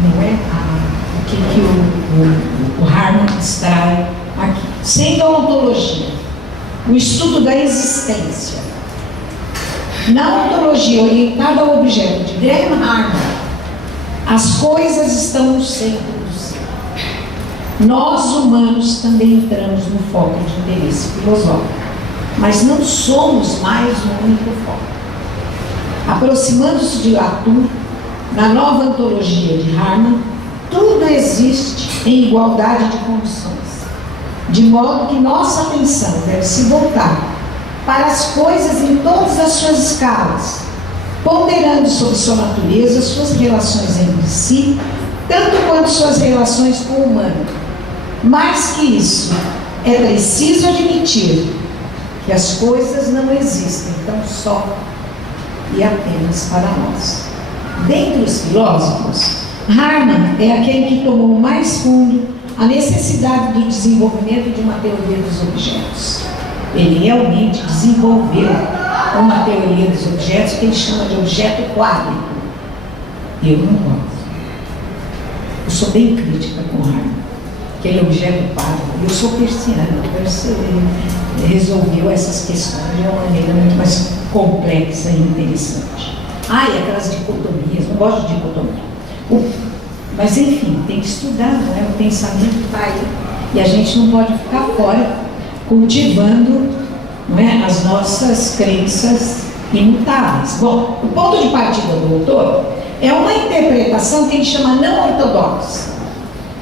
não é, o que o Harman extrai aqui. Sendo a ontologia o estudo da existência, na ontologia orientada ao objeto de Graham Harman, as coisas estão no centro do ser. Nós, humanos, também entramos no foco de interesse filosófico, mas não somos mais o único foco. Aproximando-se de Latour, na nova ontologia de Harman, tudo existe em igualdade de condições, de modo que nossa atenção deve se voltar para as coisas em todas as suas escalas, ponderando sobre sua natureza, suas relações entre si, tanto quanto suas relações com o humano. Mais que isso, é preciso admitir que as coisas não existem tão só e apenas para nós. Dentre os filósofos, Harman é aquele que tomou mais fundo a necessidade do desenvolvimento de uma teoria dos objetos. Ele realmente desenvolveu uma teoria dos objetos que ele chama de objeto quádrico. Eu não gosto. Eu sou bem crítica com Harman. Aquele objeto quádrico. Eu sou persiana, ele resolveu essas questões de uma maneira muito mais complexa e interessante. E aquelas dicotomias, não gosto de dicotomia. Mas enfim, tem que estudar, não é? O pensamento está aí. E a gente não pode ficar fora cultivando, não é, as nossas crenças imutáveis. Bom, o ponto de partida do autor é uma interpretação que ele chama não ortodoxa,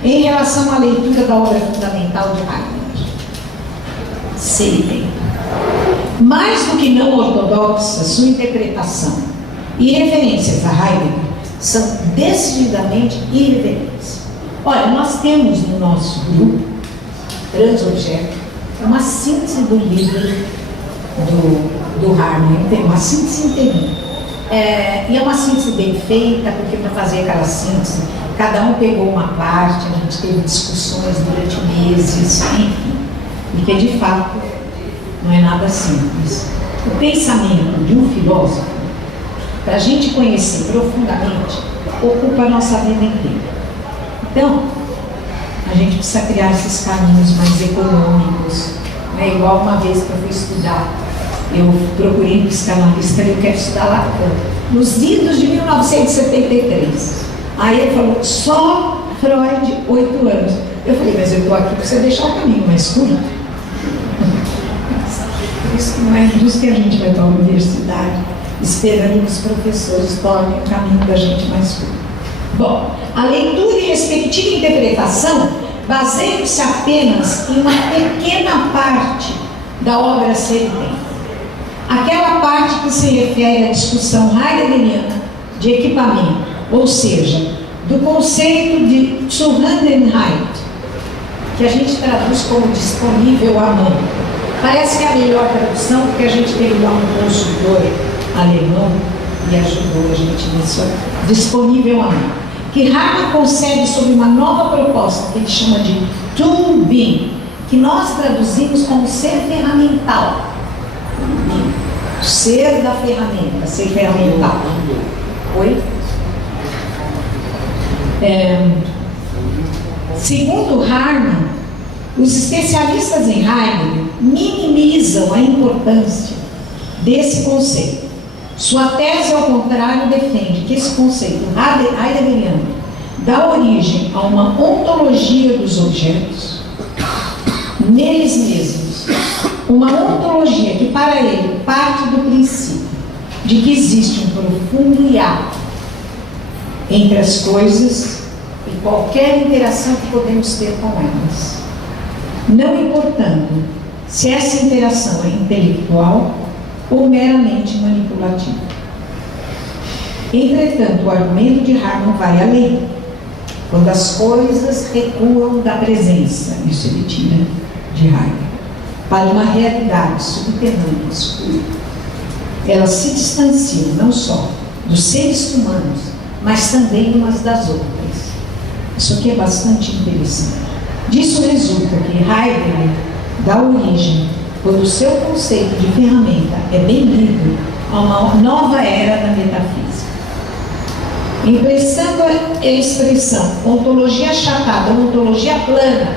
em relação à leitura da obra fundamental de Heidegger. Seria, mais do que não ortodoxa, sua interpretação e referências a Heidegger são decididamente irreverentes. Olha, nós temos no nosso grupo Transobjeto uma síntese do livro do Harman, tem uma síntese inteirinha. E é uma síntese bem feita, porque para fazer aquela síntese, cada um pegou uma parte, a gente teve discussões durante meses, enfim, e que de fato não é nada simples. O pensamento de um filósofo, para a gente conhecer profundamente, ocupa a nossa vida inteira. Então, a gente precisa criar esses caminhos mais econômicos. Não é igual uma vez que eu fui estudar, eu procurei um psicanalista e eu quero estudar Lacan, nos idos de 1973. Aí ele falou, só Freud, 8 anos. Eu falei, mas eu estou aqui para você deixar o caminho mais curto. Isso não é disso que a gente vai para a universidade, esperando que os professores tornem o caminho da gente mais curto. Bom, a leitura e respectiva interpretação baseiam-se apenas em uma pequena parte da obra a ser tempo. Aquela parte que se refere à discussão heideggeriana de equipamento, ou seja, do conceito de Zuhandenheit, que a gente traduz como disponível à mão. Parece que é a melhor tradução, porque a gente teve lá um consultor alemão e ajudou a gente nisso, disponível à mão, que Harman concebe sobre uma nova proposta que ele chama de tool being, que nós traduzimos como ser ferramental. Ser da ferramenta, ser ferramental. Oi? Segundo Harman, os especialistas em Heidegger minimizam a importância desse conceito. Sua tese, ao contrário, defende que esse conceito heideggeriano dá origem a uma ontologia dos objetos neles mesmos. Uma ontologia que, para ele, parte do princípio de que existe um profundo hiato entre as coisas e qualquer interação que podemos ter com elas, não importando se essa interação é intelectual ou meramente manipulativa. Entretanto, o argumento de Harman vai além, quando as coisas recuam da presença, isso ele tira de Heidegger, para uma realidade subterrânea, escura. Elas se distanciam não só dos seres humanos, mas também umas das outras. Isso aqui é bastante interessante. Disso resulta que Heidegger dá origem, quando o seu conceito de ferramenta é bem lido, a uma nova era da metafísica. Emprestando a expressão ontologia achatada, ontologia plana,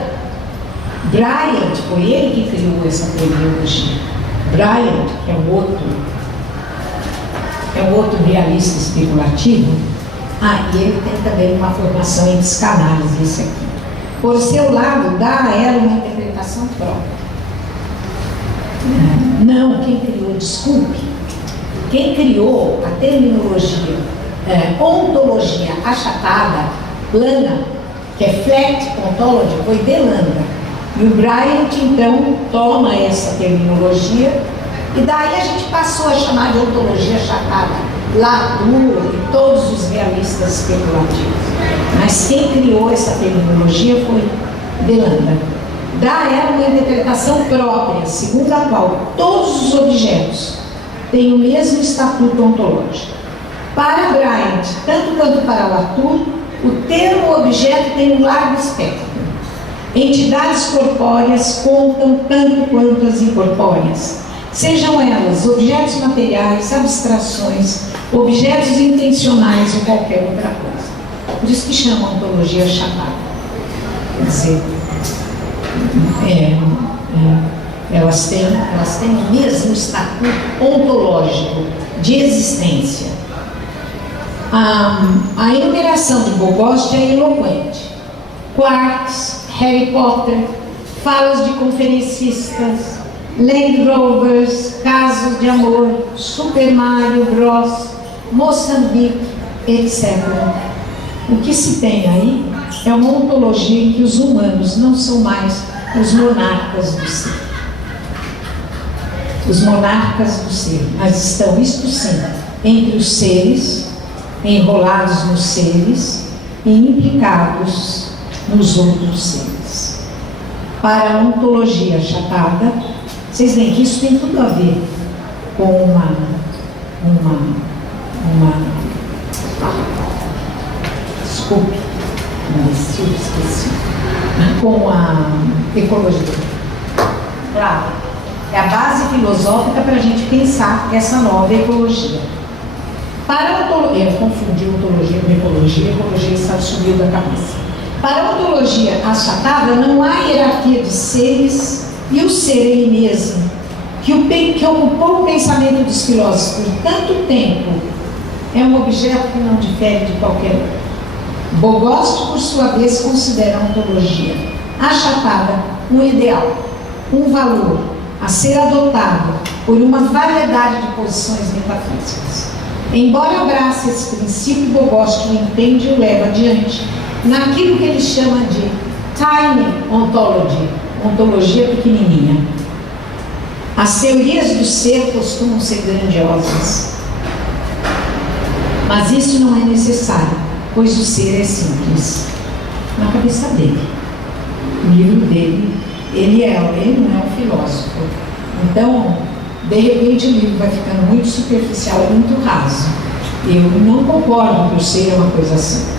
Bryant, foi ele que criou essa terminologia. Bryant, que é um outro realista especulativo, e ele tem também uma formação em psicanálise, esse aqui. Por seu lado, dá a ela uma interpretação própria. Não, quem criou, desculpe, quem criou a terminologia ontologia achatada, plana, que é flat ontology, foi Delanda. E o Bryant, então, toma essa terminologia e daí a gente passou a chamar de ontologia achatada, Latour e todos os realistas especulativos. Mas quem criou essa terminologia foi Delanda. Dá a ela uma interpretação própria, segundo a qual todos os objetos têm o mesmo estatuto ontológico. Para Bryant, tanto quanto para Latour, o termo objeto tem um largo espectro. Entidades corpóreas contam tanto quanto as incorpóreas, sejam elas objetos materiais, abstrações, objetos intencionais ou qualquer outra coisa. Por isso que chama ontologia achatada. Quer dizer, elas têm o mesmo estatuto ontológico de existência. A enumeração de Bogost é eloquente. Quarks, Harry Potter, falas de conferencistas, Land Rovers, casos de amor, Super Mario Bros, Moçambique, etc. O que se tem aí é uma ontologia em que os humanos não são mais os monarcas do ser. Os monarcas do ser, mas estão, isto sim, entre os seres, enrolados nos seres e implicados nos outros seres. Para a ontologia achatada, vocês veem que isso tem tudo a ver com desculpe, esqueci, com a ecologia. Claro, é a base filosófica para a gente pensar essa nova ecologia. Para a ontologia, eu confundi ontologia com ecologia subiu da cabeça. Para a ontologia achatada, não há hierarquia de seres e o ser ele mesmo, que ocupou o pensamento dos filósofos por tanto tempo, é um objeto que não difere de qualquer outro. Bogost, por sua vez, considera a ontologia achatada um ideal, um valor a ser adotado por uma variedade de posições metafísicas. Embora abrace esse princípio, Bogost o entende e o leva adiante naquilo que ele chama de tiny ontology, ontologia pequenininha. As teorias do ser costumam ser grandiosas, mas isso não é necessário, pois o ser é simples na cabeça dele. O livro dele, ele não é um filósofo. Então, de repente, o livro vai ficando muito superficial e muito raso. Eu não concordo que o ser é uma coisa simples.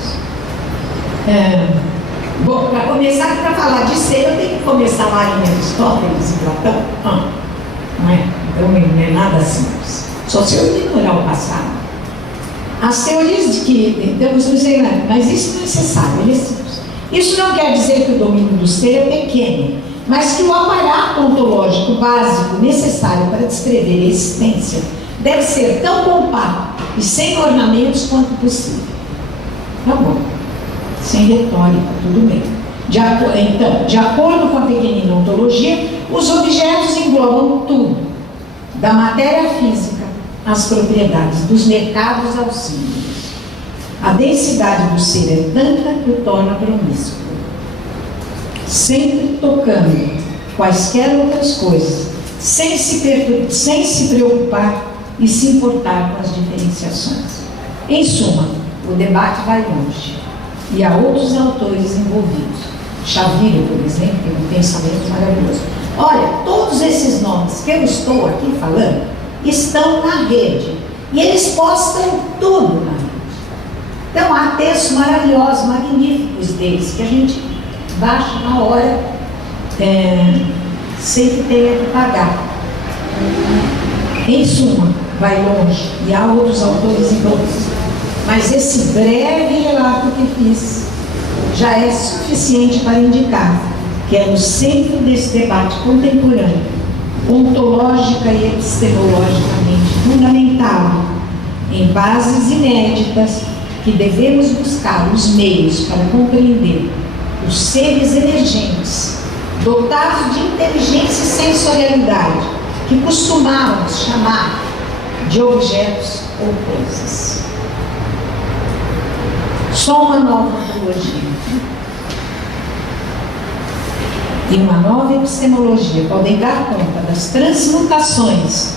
Bom, para começar, para falar de ser, eu tenho que começar lá em Aristóteles e Platão. Não é? Então, não é nada simples. Só se eu ignorar o passado. As teorias de que, então, mas isso não é necessário, ele é simples. Isso não quer dizer que o domínio do ser é pequeno, mas que o aparato ontológico básico necessário para descrever a existência deve ser tão compacto e sem ornamentos quanto possível. Tá bom. Sem retórica, tudo bem. Então, de acordo com a pequenina ontologia, os objetos englobam tudo, da matéria física às propriedades, dos mercados aos símbolos. A densidade do ser é tanta que o torna promíscuo, sempre tocando quaisquer outras coisas, sem se preocupar e se importar com as diferenciações. Em suma, o debate vai longe. e a outros autores envolvidos. Chavira, por exemplo, tem um pensamento maravilhoso. Olha, todos esses nomes que eu estou aqui falando estão na rede. E eles postam tudo na rede. Então, há textos maravilhosos, magníficos deles, que a gente baixa na hora, sem que tenha que pagar. Em suma, vai longe, e há outros autores envolvidos. Mas esse breve relato que fiz já é suficiente para indicar que é no centro desse debate contemporâneo, ontológica e epistemologicamente fundamentado em bases inéditas, que devemos buscar os meios para compreender os seres emergentes, dotados de inteligência e sensorialidade, que costumávamos chamar de objetos ou coisas. Só uma nova ontologia e uma nova epistemologia podem dar conta das transmutações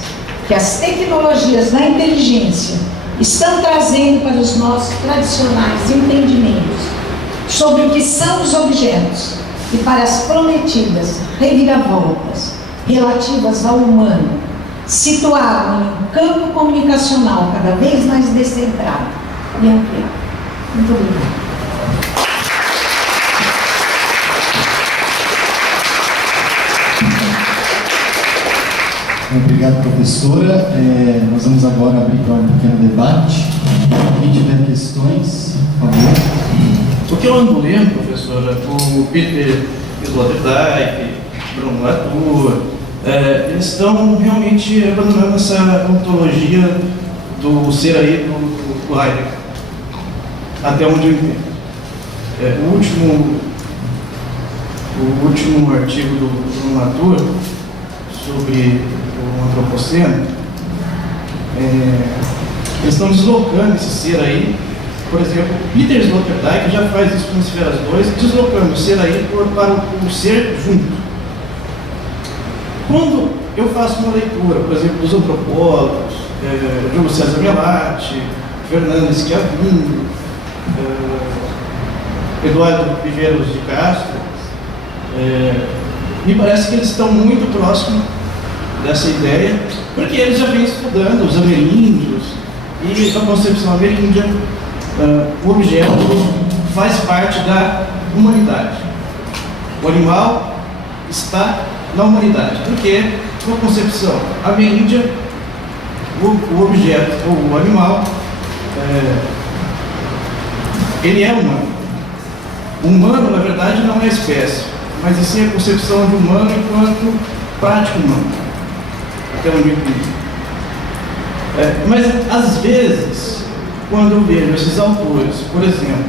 que as tecnologias da inteligência estão trazendo para os nossos tradicionais entendimentos sobre o que são os objetos e para as prometidas reviravoltas relativas ao humano, situado em um campo comunicacional cada vez mais descentrado e ampliado. Muito obrigada. Obrigado, professora. Nós vamos agora abrir para um pequeno debate. Quem tiver questões, por favor. O que eu ando lendo, professora, o Peter Sloterdijk, Bruno Latour, eles estão realmente abandonando essa ontologia do ser aí do Heidegger, até onde eu entendo. O último artigo do Bruno Latour sobre o antropoceno, eles estão deslocando esse ser aí. Por exemplo, Peter Sloterdijk já faz isso com Esferas 2, deslocando o ser aí para o ser junto. Quando eu faço uma leitura, por exemplo, dos antropólogos, Júlio César Melatti, Fernando Schiavini, Eduardo Viveiros de Castro, me parece que eles estão muito próximos dessa ideia, porque eles já vêm estudando os ameríndios e a concepção ameríndia. O objeto faz parte da humanidade. O animal está na humanidade, porque, na concepção ameríndia, o objeto ou o animal, ele é humano. O humano, na verdade, não é espécie, mas sim a concepção de humano enquanto prático humano. Até onde eu entendi. Mas, às vezes, quando eu vejo esses autores, por exemplo,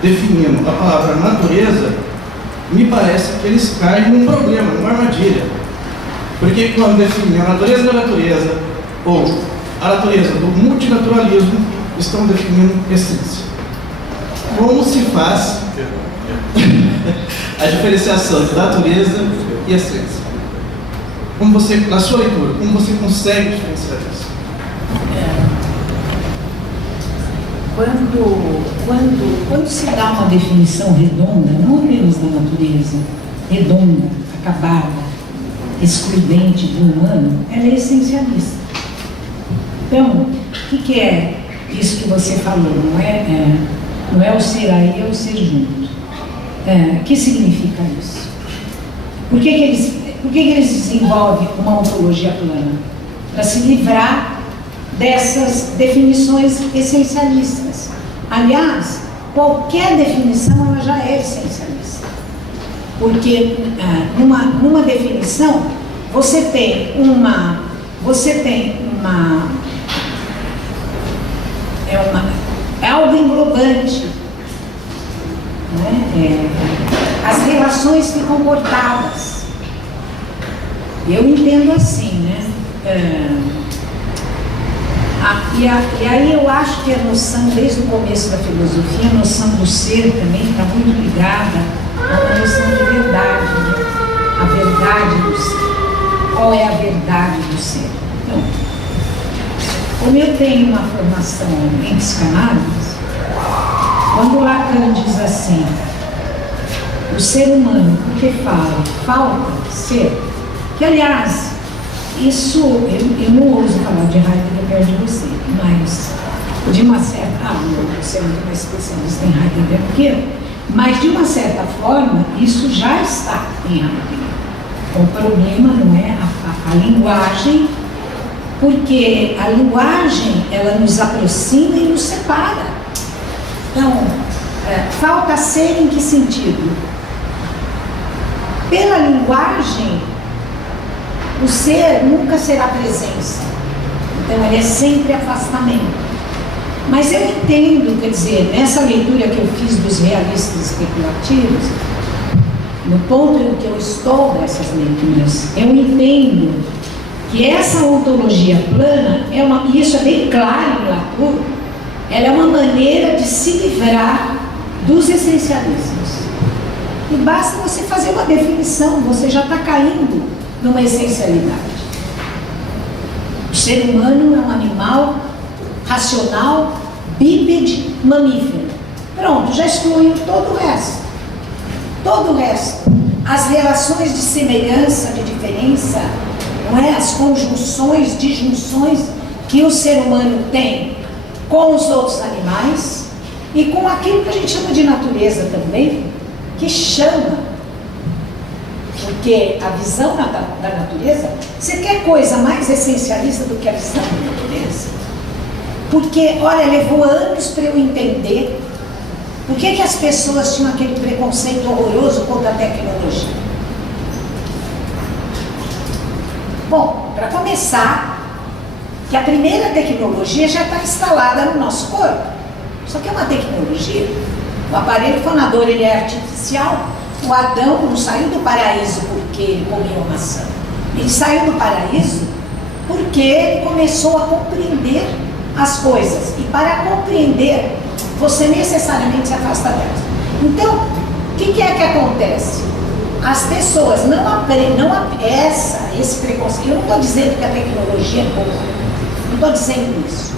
definindo a palavra natureza, me parece que eles caem num problema, numa armadilha. Porque quando definem a natureza da natureza, ou a natureza do multinaturalismo, estão definindo essência. Como se faz a diferenciação de natureza e essência? Como você, na sua leitura, como você consegue diferenciar isso? Quando se dá uma definição redonda, não apenas da natureza, redonda, acabada, excludente do humano, ela é essencialista. Então, o que é isso que você falou? Não é o ser aí, é o ser junto. O que significa isso? Por que eles desenvolvem uma ontologia plana? Para se livrar dessas definições essencialistas. Aliás, qualquer definição ela já é essencialista. Porque numa definição você tem é algo englobante, né? As relações ficam cortadas. Eu entendo assim, né? E aí eu acho que a noção, desde o começo da filosofia, a noção do ser também está muito ligada a uma noção de verdade, né? A verdade do ser. Qual é a verdade do ser? Então, como eu tenho uma formação em psicanálise, Quando Lacan diz assim, o ser humano, o que fala? Falta ser. Que, aliás, isso, eu não ouso falar de Heidegger perto de você, mas de uma certa... você é muito mais especialista em Heidegger que eu, mas de uma certa forma, isso já está em Heidegger. O problema não é a linguagem, porque a linguagem, ela nos aproxima e nos separa. Então, falta ser em que sentido? Pela linguagem, o ser nunca será presença. Então, ele é sempre afastamento. Mas eu entendo, quer dizer, nessa leitura que eu fiz dos realistas especulativos, no ponto em que eu estou dessas leituras, eu entendo que essa ontologia plana, e isso é bem claro em Latour, ela é uma maneira de se livrar dos essencialismos. E basta você fazer uma definição, você já está caindo numa essencialidade. O ser humano é um animal racional, bípede, mamífero. Pronto, já excluiu todo o resto. Todo o resto. As relações de semelhança, de diferença, não é? As conjunções, disjunções que o ser humano tem com os outros animais e com aquilo que a gente chama de natureza também, que chama, porque a visão da natureza, você quer coisa mais essencialista do que a visão da natureza? Porque, olha, levou anos para eu entender por que as pessoas tinham aquele preconceito horroroso contra a tecnologia. Bom, para começar, que a primeira tecnologia já está instalada no nosso corpo. Só que é uma tecnologia. O aparelho fonador, ele é artificial. O Adão não saiu do paraíso porque ele comeu a maçã. Ele saiu do paraíso porque ele começou a compreender as coisas. E para compreender, você necessariamente se afasta delas. Então, o que é que acontece? As pessoas não aprendem, esse preconceito. Eu não estou dizendo que a tecnologia é boa. Não estou dizendo isso.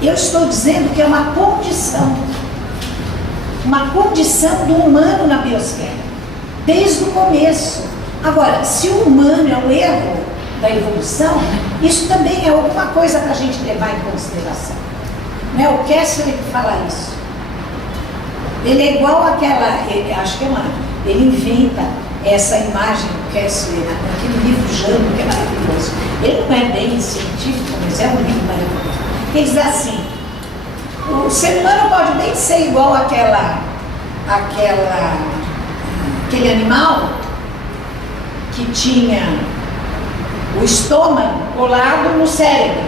Eu estou dizendo que é uma condição do humano na biosfera, desde o começo. Agora, se o humano é um erro da evolução, isso também é alguma coisa para a gente levar em consideração. Né? O Kessler fala isso. Ele é igual àquela, acho que é ele inventa essa imagem do Kessler, naquele livro Jango, que é maravilhoso. Ele não é bem científico, mas é um livro maravilhoso. Ele diz assim, o ser humano pode bem ser igual aquele animal que tinha o estômago colado no cérebro.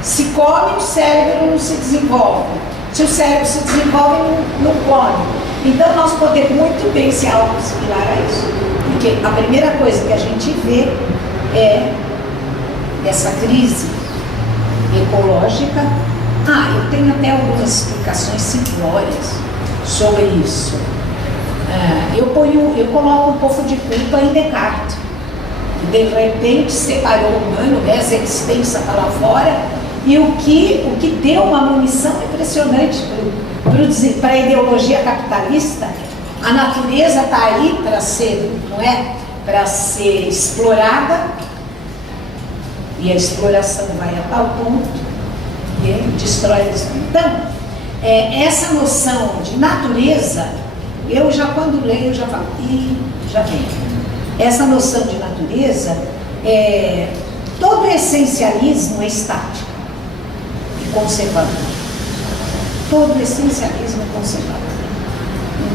Se come, o cérebro não se desenvolve. Se o cérebro se desenvolve, não come. Então nós podemos muito bem ser algo similar a isso. Porque a primeira coisa que a gente vê é essa crise ecológica. Eu tenho até algumas explicações simplórias sobre isso. Eu coloco um pouco de culpa em Descartes. De repente separou o humano, essa existência está lá fora, e o que deu uma munição impressionante para a ideologia capitalista. A natureza está aí para ser, não é? Para ser explorada, e a exploração vai a tal ponto que destrói isso. Então, essa noção de natureza, quando leio, eu já falo, já vem. Essa noção de natureza, todo essencialismo é estático e conservador. Todo essencialismo é conservador.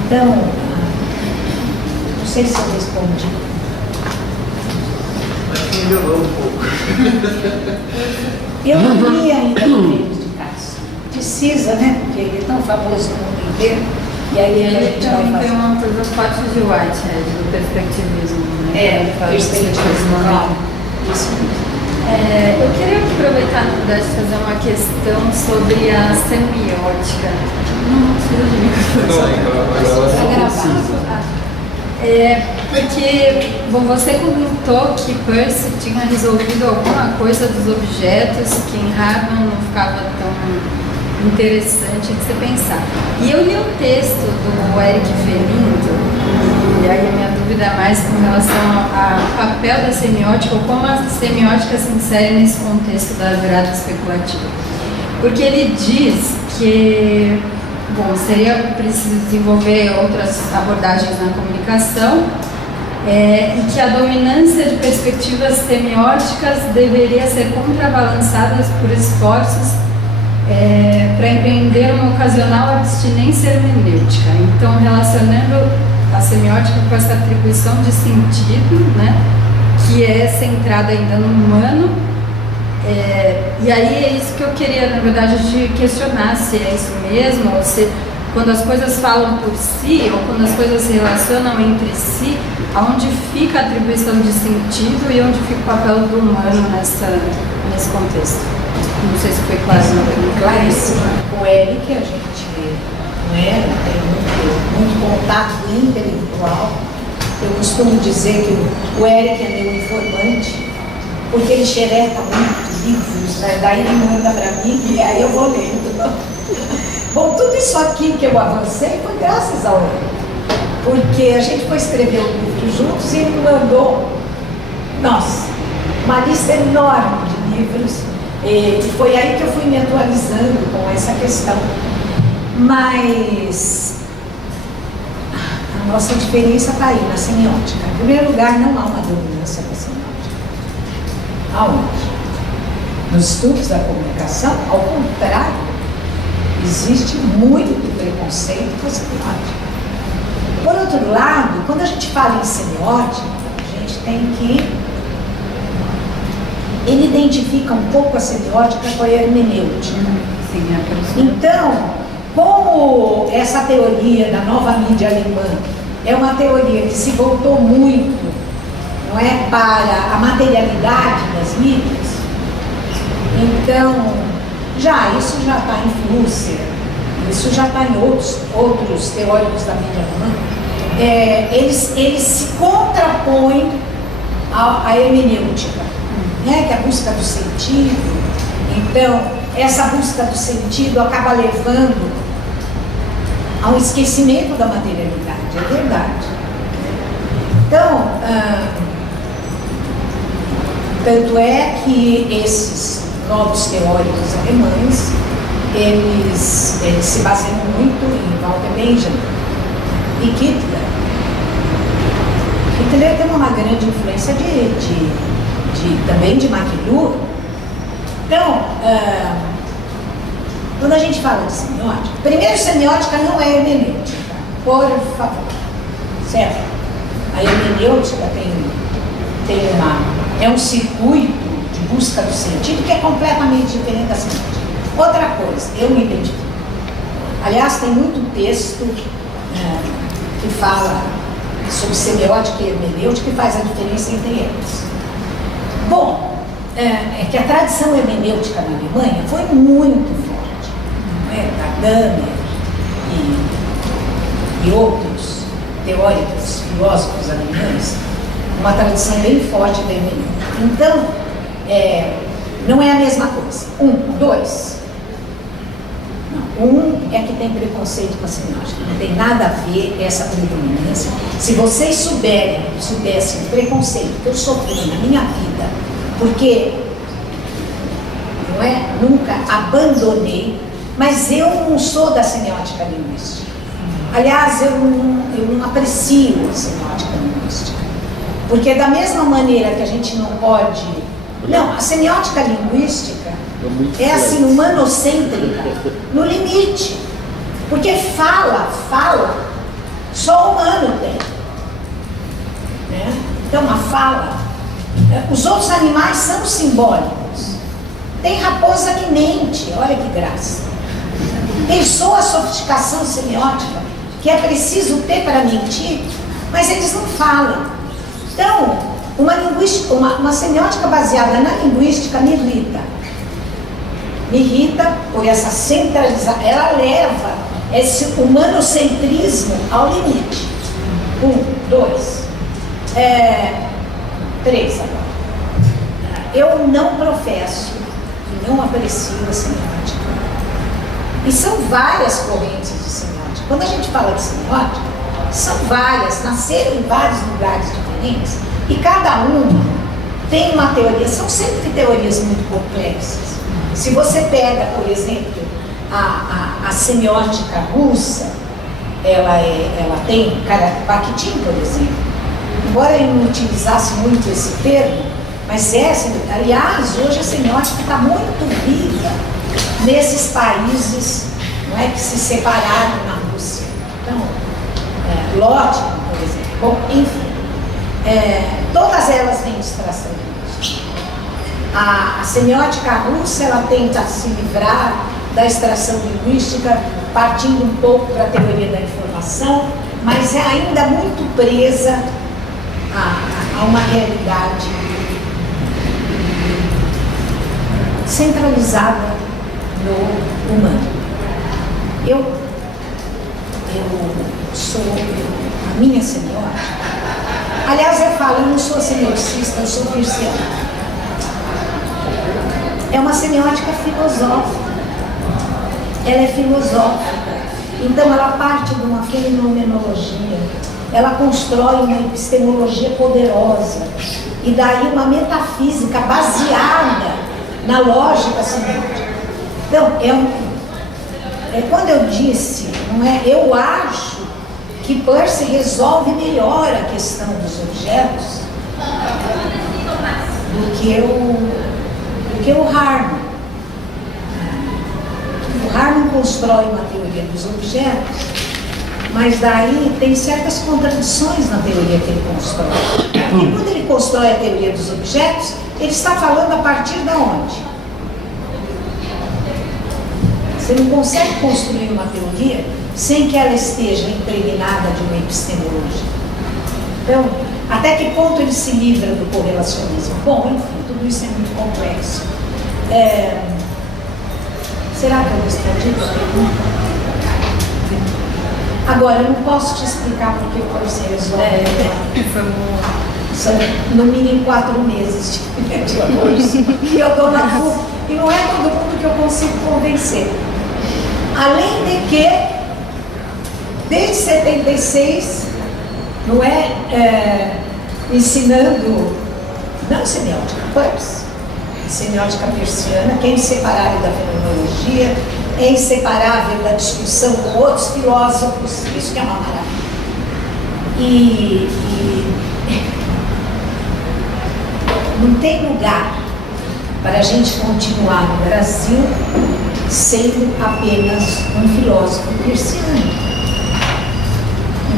Então, não sei se eu respondi. Melhorou um pouco. Eu não li ainda o livro de Castro. Precisa, né? Porque ele é tão famoso no mundo inteiro. E aí a gente vai fazer. Tem uma coisa forte de Whitehead, do perspectivismo, né? Perspectivismo. Isso mesmo. Eu queria aproveitar, na verdade, fazer uma questão sobre a semiótica. Não precisa de microfone. Porque, você comentou que Peirce tinha resolvido alguma coisa dos objetos, que em Harman não ficava tão interessante de se pensar. E eu li o texto do Eric Felindo, e aí a minha dúvida é mais com relação ao papel da semiótica, ou como a semiótica se insere nesse contexto da virada especulativa. Porque ele diz que, bom, seria preciso desenvolver outras abordagens na comunicação, e que a dominância de perspectivas semióticas deveria ser contrabalançada por esforços para empreender uma ocasional abstinência hermenêutica. Então, relacionando a semiótica com essa atribuição de sentido, né, que é centrada ainda no humano, e aí é isso que eu queria, na verdade, de questionar se é isso mesmo, ou se quando as coisas falam por si, ou quando as coisas se relacionam entre si, aonde fica a atribuição de sentido e onde fica o papel do humano nesse contexto. Não sei se foi claro. Claríssimo. O Eric, a gente tem muito contato intelectual. Eu costumo dizer que o Eric é meu informante, porque ele xereca muitos livros, né? Daí ele manda para mim e aí eu vou lendo. Bom, tudo isso aqui que eu avancei foi graças ao Eric, porque a gente foi escrever o livro juntos e ele me mandou, nossa, uma lista enorme de livros. E foi aí que eu fui me atualizando com essa questão. Mas a nossa diferença está aí na semiótica. Em primeiro lugar, não há uma dominância da semiótica. Aonde? Nos estudos da comunicação, ao contrário, existe muito preconceito com a semiótica. Por outro lado, quando a gente fala em semiótica, a gente tem que... Ele identifica um pouco a semiótica com a hermenêutica. Então, como essa teoria da nova mídia alemã é uma teoria que se voltou muito, não é, para a materialidade das mídias, então, isso já está em Husserl, isso já está em outros teóricos da mídia alemã, eles se contrapõem à hermenêutica, né, que é a busca do sentido. Então, essa busca do sentido acaba levando a um esquecimento da materialidade, é verdade. Então, tanto é que esses novos teóricos alemães, eles se baseiam muito em Walter Benjamin e Hitler. Hitler tem uma grande influência também de McLuhan. Então, quando a gente fala de semiótica, primeiro, semiótica não é hermenêutica, por favor, certo? A hermenêutica é um circuito de busca do sentido que é completamente diferente da semiótica. Outra coisa, eu me identifico. Aliás, tem muito texto que fala sobre semiótica e hermenêutica que faz a diferença entre eles. Bom, é que a tradição hermenêutica na Alemanha foi muito forte, não é? Gadamer e outros teóricos, filósofos alemães, uma tradição bem forte da hermenêutica. Então, não é a mesma coisa. Dois. É que tem preconceito com a semiótica, não tem nada a ver essa predominância. Se vocês soubessem o preconceito que eu sofri na minha vida, porque nunca abandonei, mas eu não sou da semiótica linguística. Aliás, eu não aprecio a semiótica linguística, porque da mesma maneira que a gente não pode... Não, a semiótica linguística é assim, humanocêntrica, no limite. Porque fala, só o humano tem. Né? Então, a fala, os outros animais são simbólicos. Tem raposa que mente, olha que graça. Pensou a sofisticação semiótica, que é preciso ter para mentir, mas eles não falam. Então, uma semiótica baseada na linguística me irrita. Me irrita por essa centralização, ela leva esse humanocentrismo ao limite. 2, 3 agora. Eu não professo e não aprecio a semiótica E são várias correntes de semiótica. Quando a gente fala de semiótica, são várias, nasceram em vários lugares diferentes, e cada uma tem uma teoria, são sempre teorias muito complexas. Se você pega, por exemplo, a semiótica russa, ela tem, Bakhtin, por exemplo, embora ele não utilizasse muito esse termo, mas aliás, hoje a semiótica está muito viva nesses países, não é, que se separaram na Rússia. Então, Lógico, por exemplo. Bom, enfim, todas elas têm distração linguística. A semiótica russa, ela tenta se livrar da extração linguística, partindo um pouco para a teoria da informação, mas é ainda muito presa a uma realidade centralizada no humano. A minha semiótica, aliás, eu falo, eu não sou semioticista, eu sou persiana. É uma semiótica filosófica. Ela é filosófica. Então, ela parte de uma fenomenologia, ela constrói uma epistemologia poderosa, e daí uma metafísica baseada na lógica semiótica. Então, quando eu disse, não é, eu acho que Peirce resolve melhor a questão dos objetos do que o Harman. O Harman constrói uma teoria dos objetos, mas daí tem certas contradições na teoria que ele constrói. E quando ele constrói a teoria dos objetos, ele está falando a partir de onde? Você não consegue construir uma teoria sem que ela esteja impregnada de uma epistemologia. Então, até que ponto ele se livra do correlacionismo? Bom, enfim, tudo isso é muito complexo. Será que eu respondi a pergunta? Agora, eu não posso te explicar por que você resolve. São no mínimo 4 meses de curso. E eu dou na rua. E não é todo mundo que eu consigo convencer. Além de que, desde 76, não é, ensinando, não semiótica, Peirce, semiótica persiana, que é inseparável da fenomenologia, é inseparável da discussão com outros filósofos, isso que é uma maravilha. E não tem lugar para a gente continuar no Brasil sendo apenas um filósofo persiano.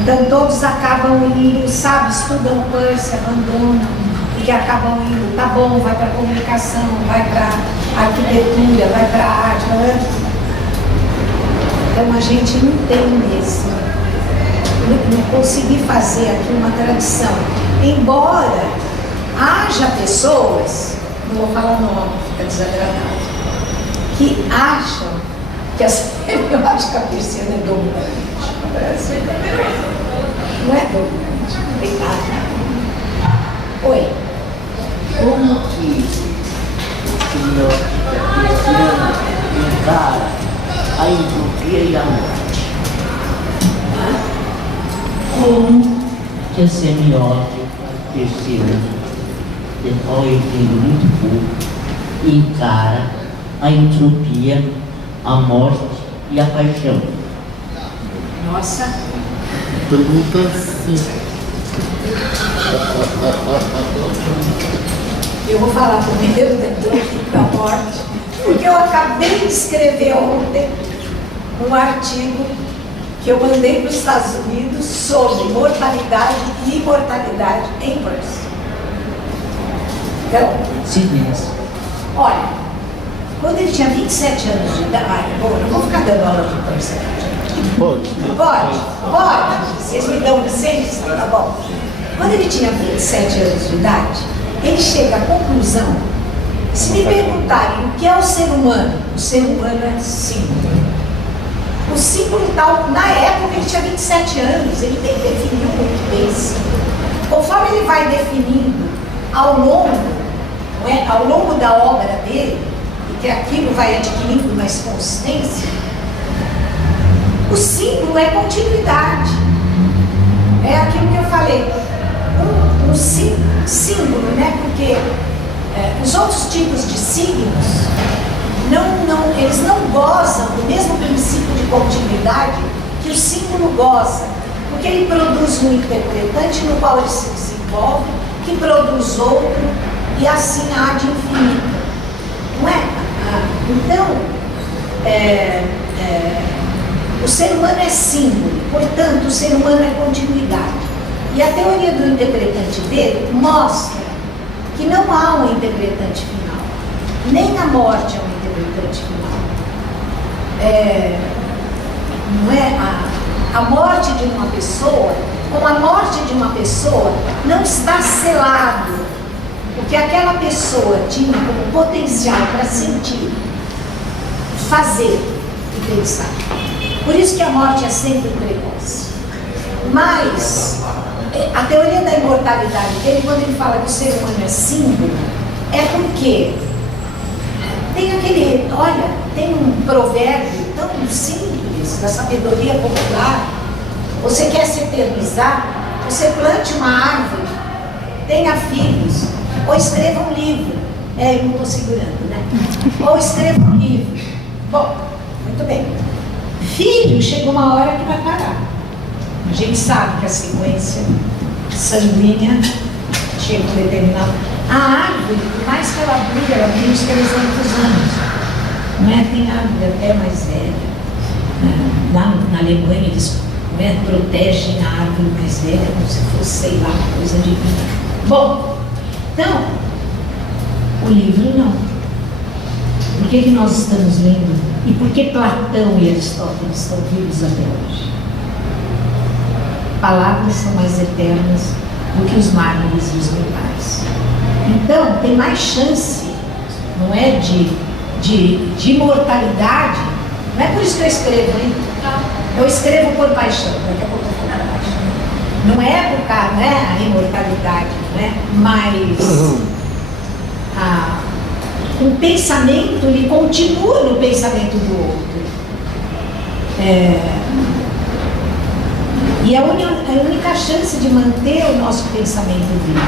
Então todos acabam indo, sabe, estudam Peirce, abandonam, e acabam indo, tá bom, vai para a comunicação, vai para a arquitetura, vai para a arte. Então a gente não tem mesmo, não consegui fazer aqui uma tradição. Embora haja pessoas, não vou falar nome, fica desagradável, que acham que a semiótica persiana é dominante. Não é dominante, não tem nada. Oi. Como que a semiótica persiana encara a entropia e a morte? Como que a semiótica persiana, de qual eu entendo muito pouco, encara a entropia, a morte e a paixão? Nossa. Pergunta sim. Eu vou falar primeiro da morte, porque eu acabei de escrever ontem um artigo que eu mandei para os Estados Unidos sobre mortalidade e imortalidade em Peirce. Então, olha, quando ele tinha 27 anos de idade, bom, eu não vou ficar dando aula de Peirce. Pode. Vocês me dão licença? Tá bom. Quando ele tinha 27 anos de idade, ele chega à conclusão, se me perguntarem o que é o ser humano é símbolo. O símbolo tal, na época ele tinha 27 anos, ele tem que definir muito bem esse símbolo. Conforme ele vai definindo ao longo da obra dele, e que aquilo vai adquirindo mais consistência, O símbolo é continuidade. É aquilo que eu falei. Um símbolo, né? Porque os outros tipos de signos, eles não gozam do mesmo princípio de continuidade que o símbolo goza. Porque ele produz um interpretante no qual ele se desenvolve, que produz outro, e assim há de infinito. Não é? Então, o ser humano é símbolo, portanto, o ser humano é continuidade. E a teoria do interpretante dele mostra que não há um interpretante final, nem a morte é um interpretante final. Não é? A morte de uma pessoa, com a morte de uma pessoa, não está selado, porque aquela pessoa tinha como potencial para sentir, fazer e pensar. Por isso que a morte é sempre precoce. Mas a teoria da imortalidade dele, quando ele fala que o ser humano é símbolo, é porque tem um provérbio tão simples da sabedoria popular. Você quer se eternizar? Você plante uma árvore, tenha filhos, ou escreva um livro. Eu não estou segurando, né? Ou escreva um livro. Bom, muito bem. Filho, chega uma hora que vai parar. A gente sabe que a sequência sanguínea chega um determinado. A árvore, por mais que ela brilhe, ela tem uns 300 anos. Não é? Tem árvore até mais velha. Lá na Alemanha eles protegem a árvore mais velha como se fosse, sei lá, uma coisa divina. Bom, então, o livro não. Por que nós estamos lendo? E por que Platão e Aristóteles estão vivos até hoje? Palavras são mais eternas do que os mármores e os metais. Então, tem mais chance, não é, de imortalidade. Não é por isso que eu escrevo, hein? Eu escrevo por paixão, daqui a pouco eu vou por paixão. Não é por causa, não é a imortalidade, né? Mas o pensamento, ele continua no pensamento do outro. E a única chance de manter o nosso pensamento vivo.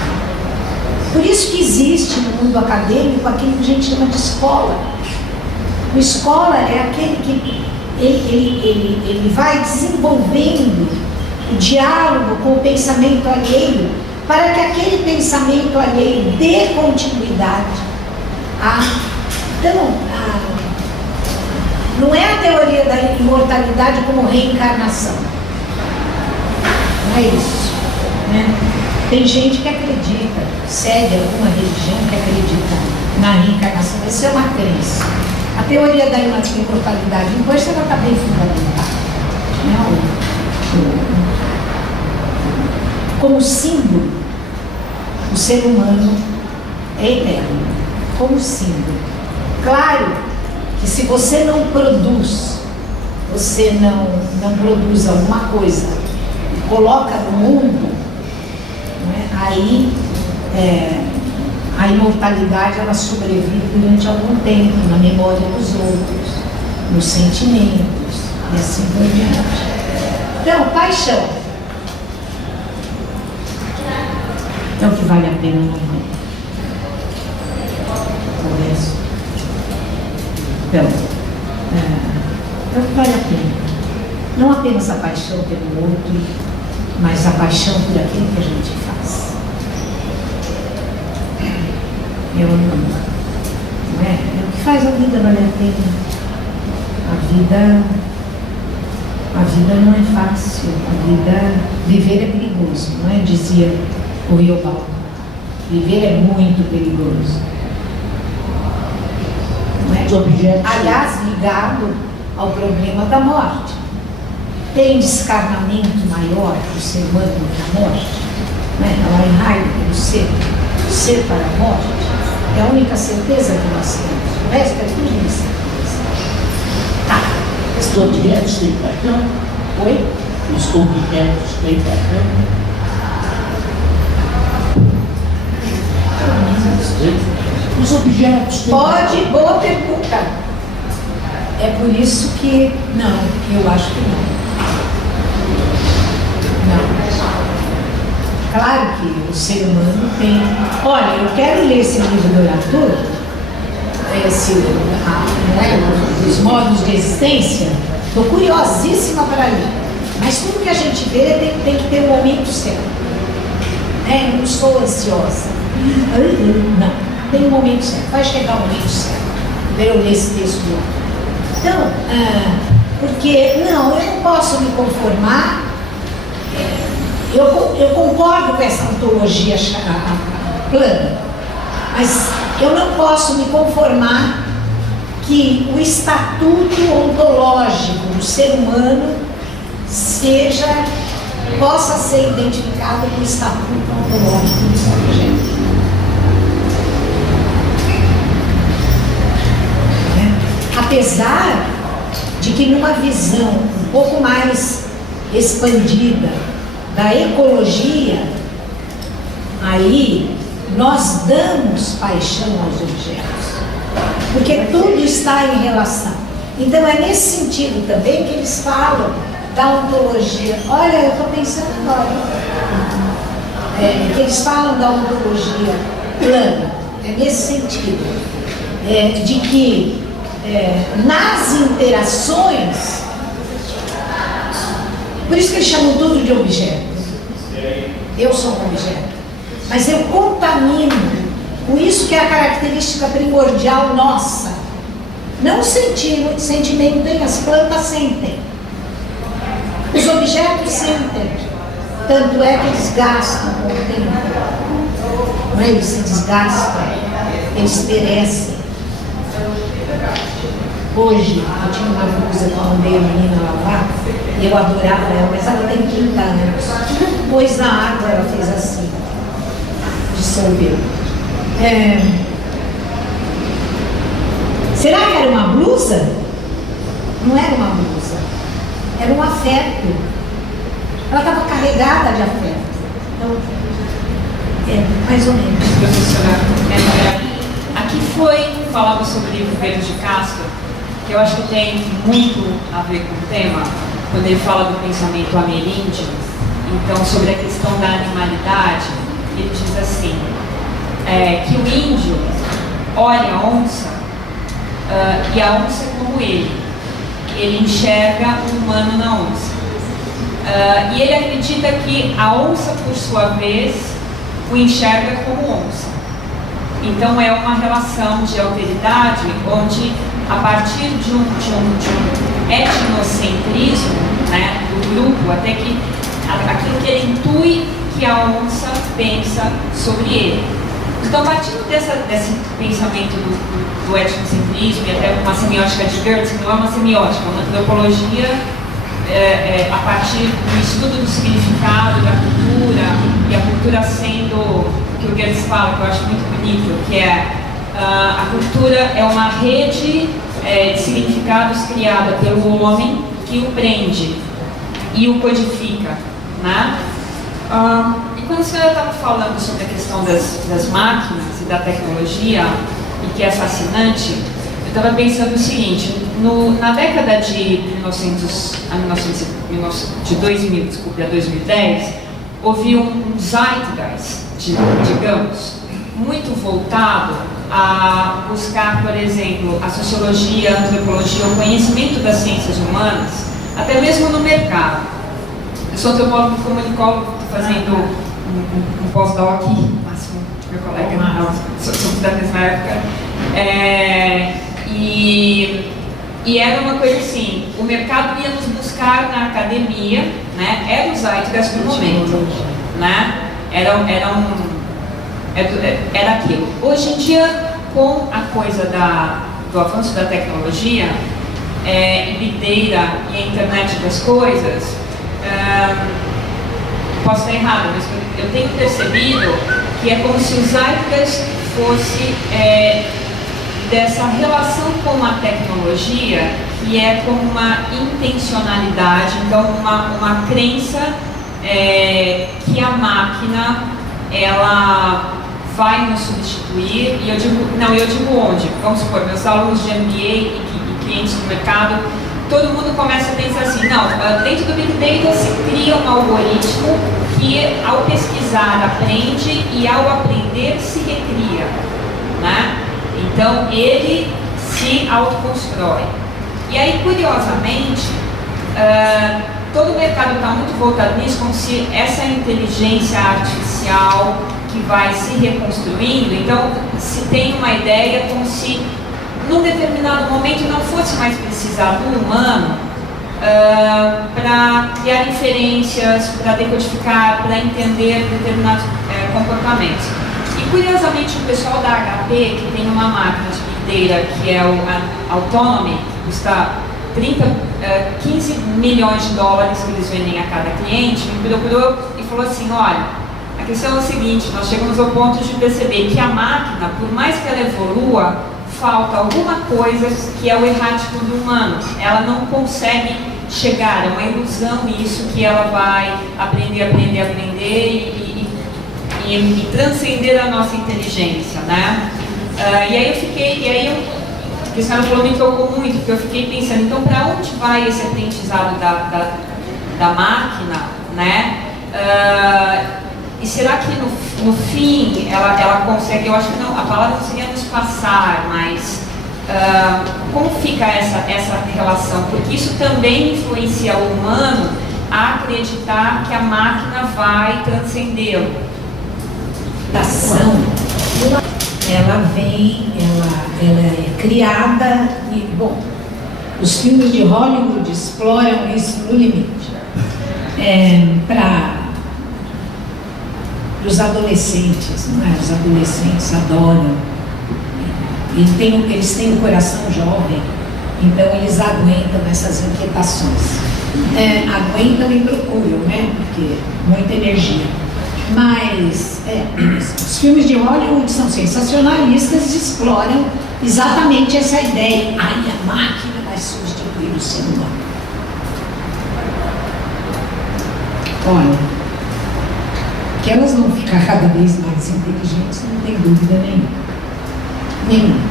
Por isso que existe no mundo acadêmico aquilo que a gente chama de escola. O escola é aquele que ele vai desenvolvendo o diálogo com o pensamento alheio, para que aquele pensamento alheio dê continuidade. Então, não é a teoria da imortalidade como reencarnação. Não é isso, né? Tem gente que acredita, segue alguma religião que acredita na reencarnação. Isso é uma crença. A teoria da imortalidade, depois ela está bem fundamentada. Como símbolo, o ser humano é eterno. Como símbolo. Claro que se você não produz, alguma coisa e coloca no mundo, né, aí a imortalidade ela sobrevive durante algum tempo na memória dos outros, nos sentimentos e assim por diante. Então, paixão é o que vale a pena na vida. O resto. Então, é o que vale a pena. Não apenas a paixão pelo outro, mas a paixão por aquilo que a gente faz. É o que faz a vida valer a pena. A vida não é fácil. Viver é perigoso, não é? Dizia o Riobaldo. Viver é muito perigoso. Não é? Aliás, ligado ao problema da morte. Tem descarnamento maior do ser humano do que a morte? Não é? Lá em Heidegger, o ser para a morte é a única certeza que nós temos. O resto é tudo incerteza. Tá. Os objetos têm paixão? Oi? Os objetos têm paixão? Os objetos têm Pode, boa pergunta. É por isso que não, eu acho que não. Claro que o ser humano tem. Olha, eu quero ler esse livro do Latour, os modos de existência. Estou curiosíssima para ler. Mas tudo que a gente vê tem que ter um momento certo. Eu não sou ansiosa. Não, tem um momento certo. Vai chegar o momento certo. Eu ler esse texto do Latour. Então, porque não, eu não posso me conformar. Eu concordo com essa ontologia plana, mas eu não posso me conformar que o estatuto ontológico do ser humano possa ser identificado com o estatuto ontológico dos objetos. Apesar de que numa visão um pouco mais expandida da ecologia, aí nós damos paixão aos objetos, porque tudo está em relação. Então é nesse sentido também que eles falam da ontologia. Olha, eu estou pensando agora, que eles falam da ontologia plana, é nesse sentido, de que nas interações, por isso que eles chamam tudo de objeto. Eu sou um objeto, mas eu contamino com isso que é a característica primordial nossa. Não sentimento tem, as plantas sentem, os objetos sentem, tanto é que eles gastam com o tempo, não é? Eles se desgastam, eles perecem. Hoje, eu tinha uma blusa que eu mandei a menina lavar, e eu adorava ela, mas ela tem 30 anos. Pôs na água, ela fez assim, dissolveu. Será que era uma blusa? Não era uma blusa, era um afeto. Ela estava carregada de afeto. Então, mais ou menos. Professora, aqui falava sobre o livro Verde de Castro, que eu acho que tem muito a ver com o tema, quando ele fala do pensamento ameríndio. Então, sobre a questão da animalidade, ele diz assim, que o índio olha a onça e a onça é como ele enxerga o humano na onça. E ele acredita que a onça, por sua vez, o enxerga como onça. Então é uma relação de alteridade onde, a partir de um etnocentrismo, né, do grupo, até que aquilo que ele intui que a onça pensa sobre ele. Então, a partir desse pensamento do etnocentrismo e até uma semiótica de Goethe, que não é uma semiótica, é uma antropologia a partir do estudo do significado da cultura, e a cultura sendo o que o Goethe fala, que eu acho muito bonito, que a cultura é uma rede de significados criada pelo homem que o prende e o codifica, né? E quando a senhora estava falando sobre a questão das máquinas e da tecnologia, e que é fascinante, eu estava pensando o seguinte, na década de 2000, desculpe, a 2010, houve um zeitgeist, digamos, muito voltado a buscar, por exemplo, a sociologia, a antropologia, o conhecimento das ciências humanas, até mesmo no mercado. Eu sou antropólogo e comunicólogo, estou fazendo um pós-doc, meu colega, somos da mesma época, e era uma coisa assim, o mercado ia nos buscar na academia, né? Era o zeitgeist do momento, né? Era aquilo. Hoje em dia, com a coisa do avanço da tecnologia, e Big Data e a internet das coisas, posso estar errada, mas eu tenho percebido que é como se o zeitgeist fosse dessa relação com a tecnologia, que é como uma intencionalidade, então uma crença que a máquina ela vai nos substituir. E eu digo onde? Vamos supor, meus alunos de MBA e clientes do mercado, todo mundo começa a pensar assim, não, dentro do Big Data se cria um algoritmo que ao pesquisar aprende e ao aprender se recria, né? Então ele se autoconstrói. E aí, curiosamente, todo o mercado está muito voltado nisso, como se essa inteligência artificial que vai se reconstruindo, então se tem uma ideia como se num determinado momento não fosse mais precisar do humano para criar inferências, para decodificar, para entender determinados comportamentos. E curiosamente o pessoal da HP, que tem uma máquina de Big Data que é o Autonomy, que custa 15 milhões de dólares que eles vendem a cada cliente, me procurou e falou assim, olha, a questão é o seguinte, nós chegamos ao ponto de perceber que a máquina, por mais que ela evolua, falta alguma coisa que é o errático do humano. Ela não consegue chegar, é uma ilusão isso que ela vai aprender e transcender a nossa inteligência, né? O que a senhora falou me tocou muito, porque eu fiquei pensando, então para onde vai esse aprendizado da máquina, né? E será que no fim ela consegue, eu acho que não, a palavra não seria nos passar, mas como fica essa relação? Porque isso também influencia o humano a acreditar que a máquina vai transcendê-lo. A ação, ela é criada e, bom, os filmes de Hollywood exploram isso no limite. Para os adolescentes, não é? Os adolescentes adoram. Eles têm um coração jovem, então eles aguentam essas inquietações. Aguentam e procuram, né? Porque muita energia. Mas os filmes de Hollywood são sensacionalistas e exploram exatamente essa ideia. Ai, a máquina vai substituir o ser humano. Olha, que elas vão ficar cada vez mais inteligentes, não tem dúvida nenhuma.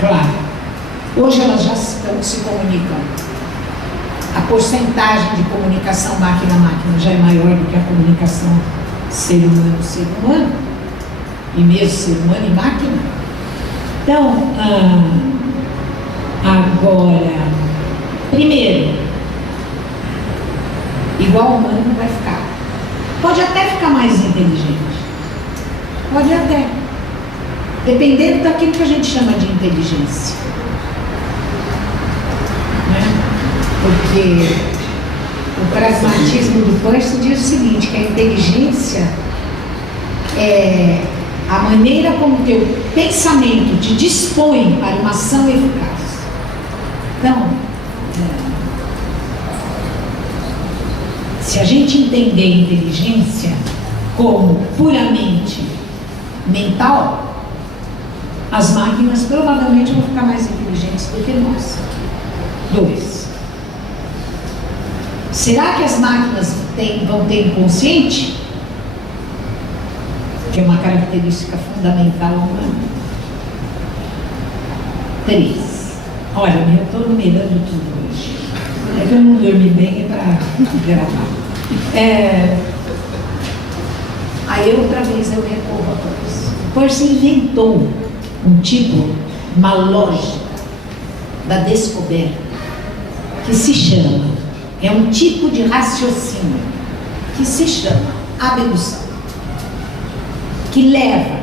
Claro, hoje elas já estão se comunicando. A porcentagem de comunicação máquina-máquina já é maior do que a comunicação ser humano, e mesmo ser humano e máquina. Então, agora, primeiro, igual ao humano não vai ficar. Pode até ficar mais inteligente. Pode até. Dependendo daquilo que a gente chama de inteligência. Porque o pragmatismo do Peirce diz o seguinte, que a inteligência é a maneira como o teu pensamento te dispõe para uma ação eficaz. Então, se a gente entender inteligência como puramente mental, as máquinas provavelmente vão ficar mais inteligentes do que nós. 2. Será que as máquinas vão ter inconsciente? Que é uma característica fundamental humana. 3. Olha, eu estou numerando tudo hoje. É que eu não dormi bem, é para gravar. Aí outra vez eu recorro a Peirce. Peirce inventou uma lógica da descoberta que se chama, é um tipo de raciocínio que se chama abdução, que leva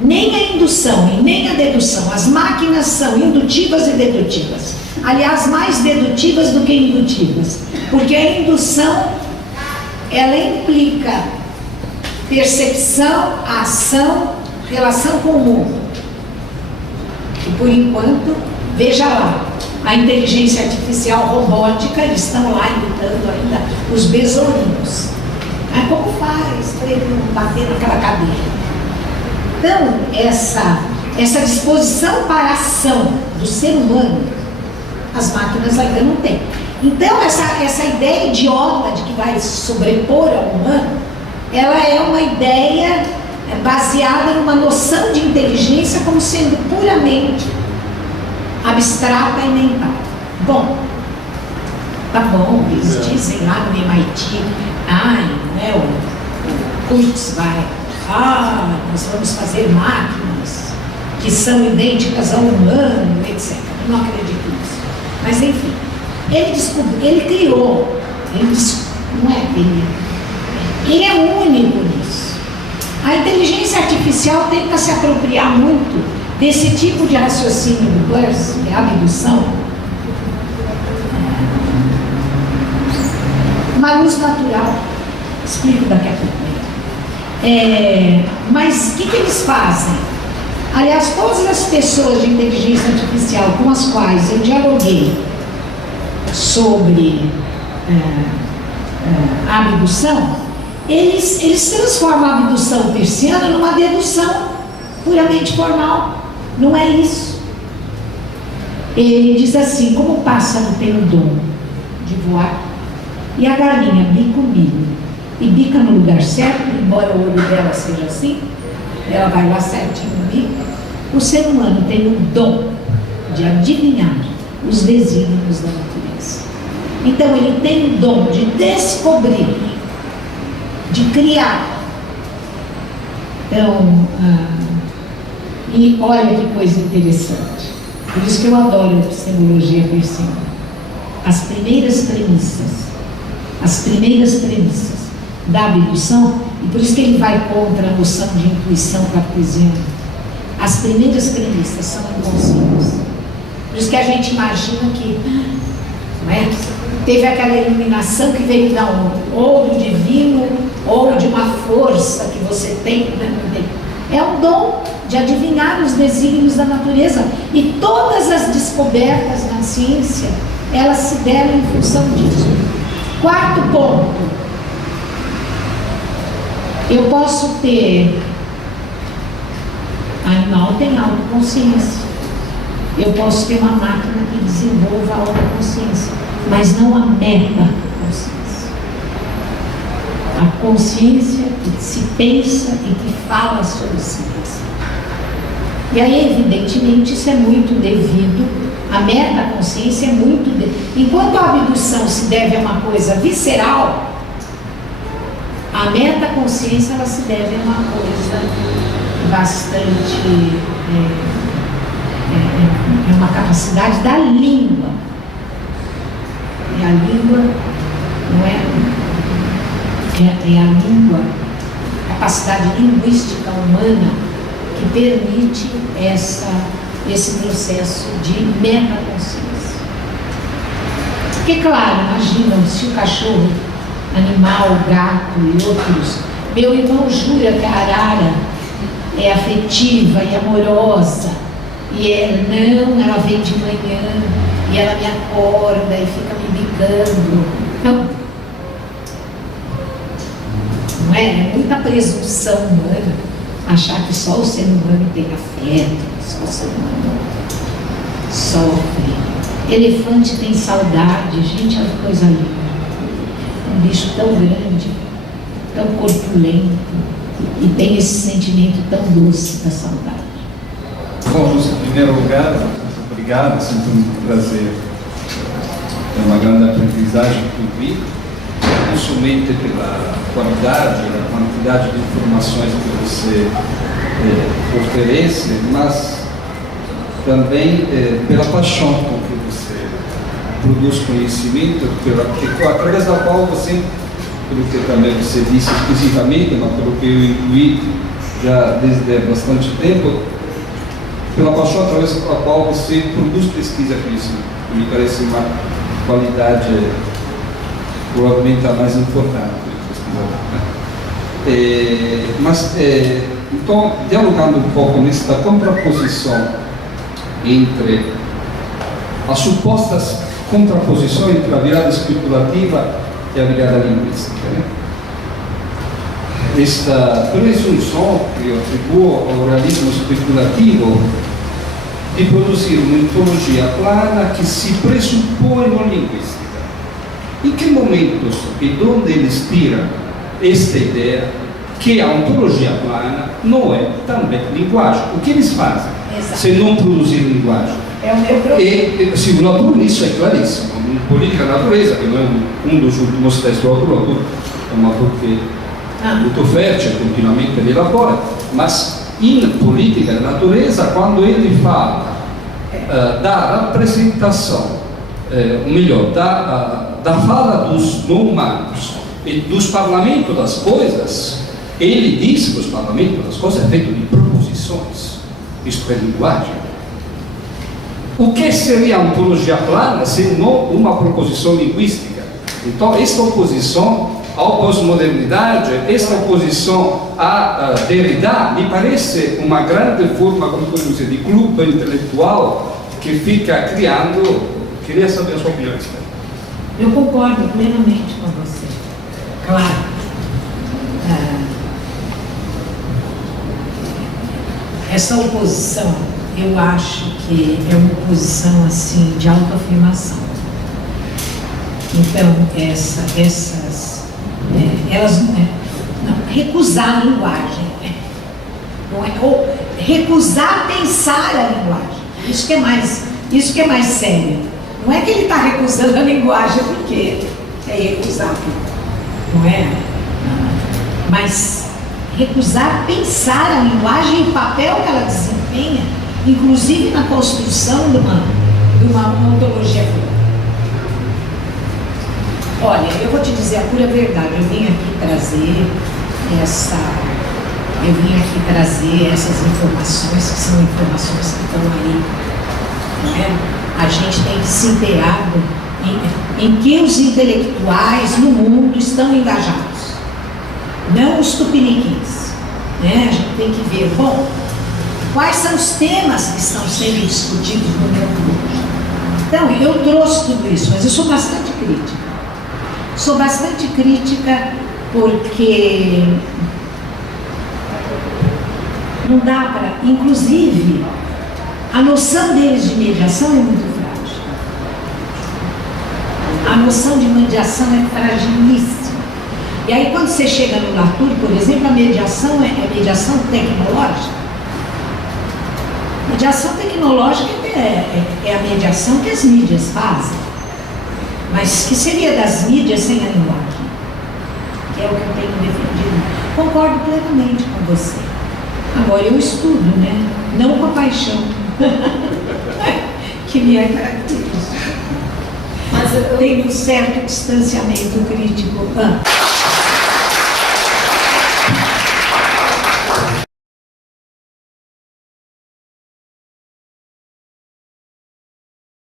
nem a indução e nem a dedução. As máquinas são indutivas e dedutivas. Aliás, mais dedutivas do que indutivas, porque a indução ela implica percepção, ação, relação com o mundo. E por enquanto, veja lá, a inteligência artificial robótica, eles estão lá imitando ainda os besourinhos. Como faz para ele não bater naquela cadeira? Então, essa disposição para a ação do ser humano, as máquinas ainda não têm. Então, essa ideia idiota de que vai se sobrepor ao humano, ela é uma ideia baseada numa noção de inteligência como sendo puramente abstrata e mental. Bom, tá bom, eles dizem lá no MIT, né, o Kurzweil, nós vamos fazer máquinas que são idênticas ao humano, etc. Eu não acredito nisso. Mas enfim, ele criou, não é ele é único nisso. A inteligência artificial tenta se apropriar muito desse tipo de raciocínio do Peirce, que é a abdução, uma luz natural. Explico daqui a pouco. Mas o que eles fazem? Aliás, todas as pessoas de inteligência artificial com as quais eu dialoguei sobre a abdução, eles transformam a abdução peirciana numa dedução puramente formal. Não é isso. Ele diz assim: como o pássaro tem o dom de voar, e a galinha bica o milho e bica no lugar certo, embora o olho dela seja assim, ela vai lá certinho no bico. O ser humano tem o dom de adivinhar os desígnios da natureza. Então ele tem o dom de descobrir, de criar. Então, e olha que coisa interessante. Por isso que eu adoro a epistemologia peirciana. As primeiras premissas da abdução, e por isso que ele vai contra a noção de intuição cartesiana. As primeiras premissas são inconscientes. Por isso que a gente imagina que, não é? Teve aquela iluminação que veio da onde? Ou do divino, ou de uma força que você tem dentro dele. É um dom de adivinhar os desígnios da natureza. E todas as descobertas na ciência, elas se deram em função disso. Quarto ponto. Eu posso ter... Animal tem autoconsciência. Eu posso ter uma máquina que desenvolva a autoconsciência, mas não a meta-consciência. A consciência que se pensa e que fala sobre si mesma. E aí, evidentemente, isso é muito devido, a meta-consciência é muito enquanto a abdução se deve a uma coisa visceral, a meta-consciência ela se deve a uma coisa bastante... é uma capacidade da língua. E a língua não é a língua, a capacidade linguística humana que permite esse processo de metaconsciência. Porque, claro, imaginam se o cachorro, animal, gato e outros, meu irmão jura que a arara é afetiva e amorosa, e ela vem de manhã e ela me acorda e fica me bicando. Não é? É muita presunção humana achar que só o ser humano tem afeto, só o ser humano sofre. Elefante tem saudade, gente, olha que coisa linda. Um bicho tão grande, tão corpulento, e tem esse sentimento tão doce da saudade. Bom, em primeiro lugar, obrigado, é sempre um prazer. É uma grande aprendizagem que vi, não somente pela qualidade, a quantidade de informações que você oferece, mas também pela paixão com que você produz conhecimento, através da qual você, pelo que também você disse exclusivamente, mas pelo que eu intuí já desde bastante tempo, pela paixão através da qual você produz pesquisa e conhecimento. Me parece uma qualidade provavelmente a mais importante do pesquisador. Então, dialogando um pouco nesta contraposição entre as supostas contraposições entre a virada especulativa e a virada linguística, né? Esta presunção que eu atribuo ao realismo especulativo de produzir uma ontologia plana que se pressupõe na linguística. Em que momentos e de onde eles tiram esta ideia que a ontologia plana não é também linguagem? O que eles fazem se não produzir linguagem? É o meu problema. E segundo o autor, isso é claríssimo. In Politica da Natureza, che non è un dos últimos textos do autor, é um autor que é muito fértil, continuamente ele elabora, mas in Politica da Natureza, quando ele fala da representação, ou melhor, da fala dos não humanos e dos parlamentos das coisas, ele diz que os parlamentos das coisas é feito de proposições, isto é linguagem. O que seria a ontologia plana se não uma proposição linguística? Então, esta oposição à pós-modernidade, esta oposição a Derrida, me parece uma grande forma, como podemos dizer, de clube intelectual que fica criando. Queria saber a sua opinião. Eu concordo plenamente com você. Claro. Essa oposição, eu acho que é uma oposição assim de autoafirmação. Então, elas não, recusar a linguagem, não é, ou recusar pensar a linguagem. Isso que é mais sério. Não é que ele está recusando a linguagem porque é recusar, não é? Mas recusar pensar a linguagem e o papel que ela desempenha, inclusive na construção de uma ontologia pura. Olha, eu vou te dizer a pura verdade, eu vim aqui trazer essas informações, que são informações que estão aí, não é? A gente tem que se inteirar em que os intelectuais no mundo estão engajados, não os tupiniquins, né? A gente tem que ver, bom, quais são os temas que estão sendo discutidos no meu grupo. Então, eu trouxe tudo isso, mas eu sou bastante crítica. Sou bastante crítica porque não dá para, inclusive, a noção deles de mediação é muito frágil. A noção de mediação é fragilíssima. E aí quando você chega no Latour, por exemplo, a mediação é mediação tecnológica. Mediação tecnológica é a mediação que as mídias fazem. Mas que seria das mídias sem a linguagem? Que é o que eu tenho defendido. Concordo plenamente com você. Agora eu estudo, né? Não com a paixão que me é característica. Mas eu tenho um certo distanciamento crítico.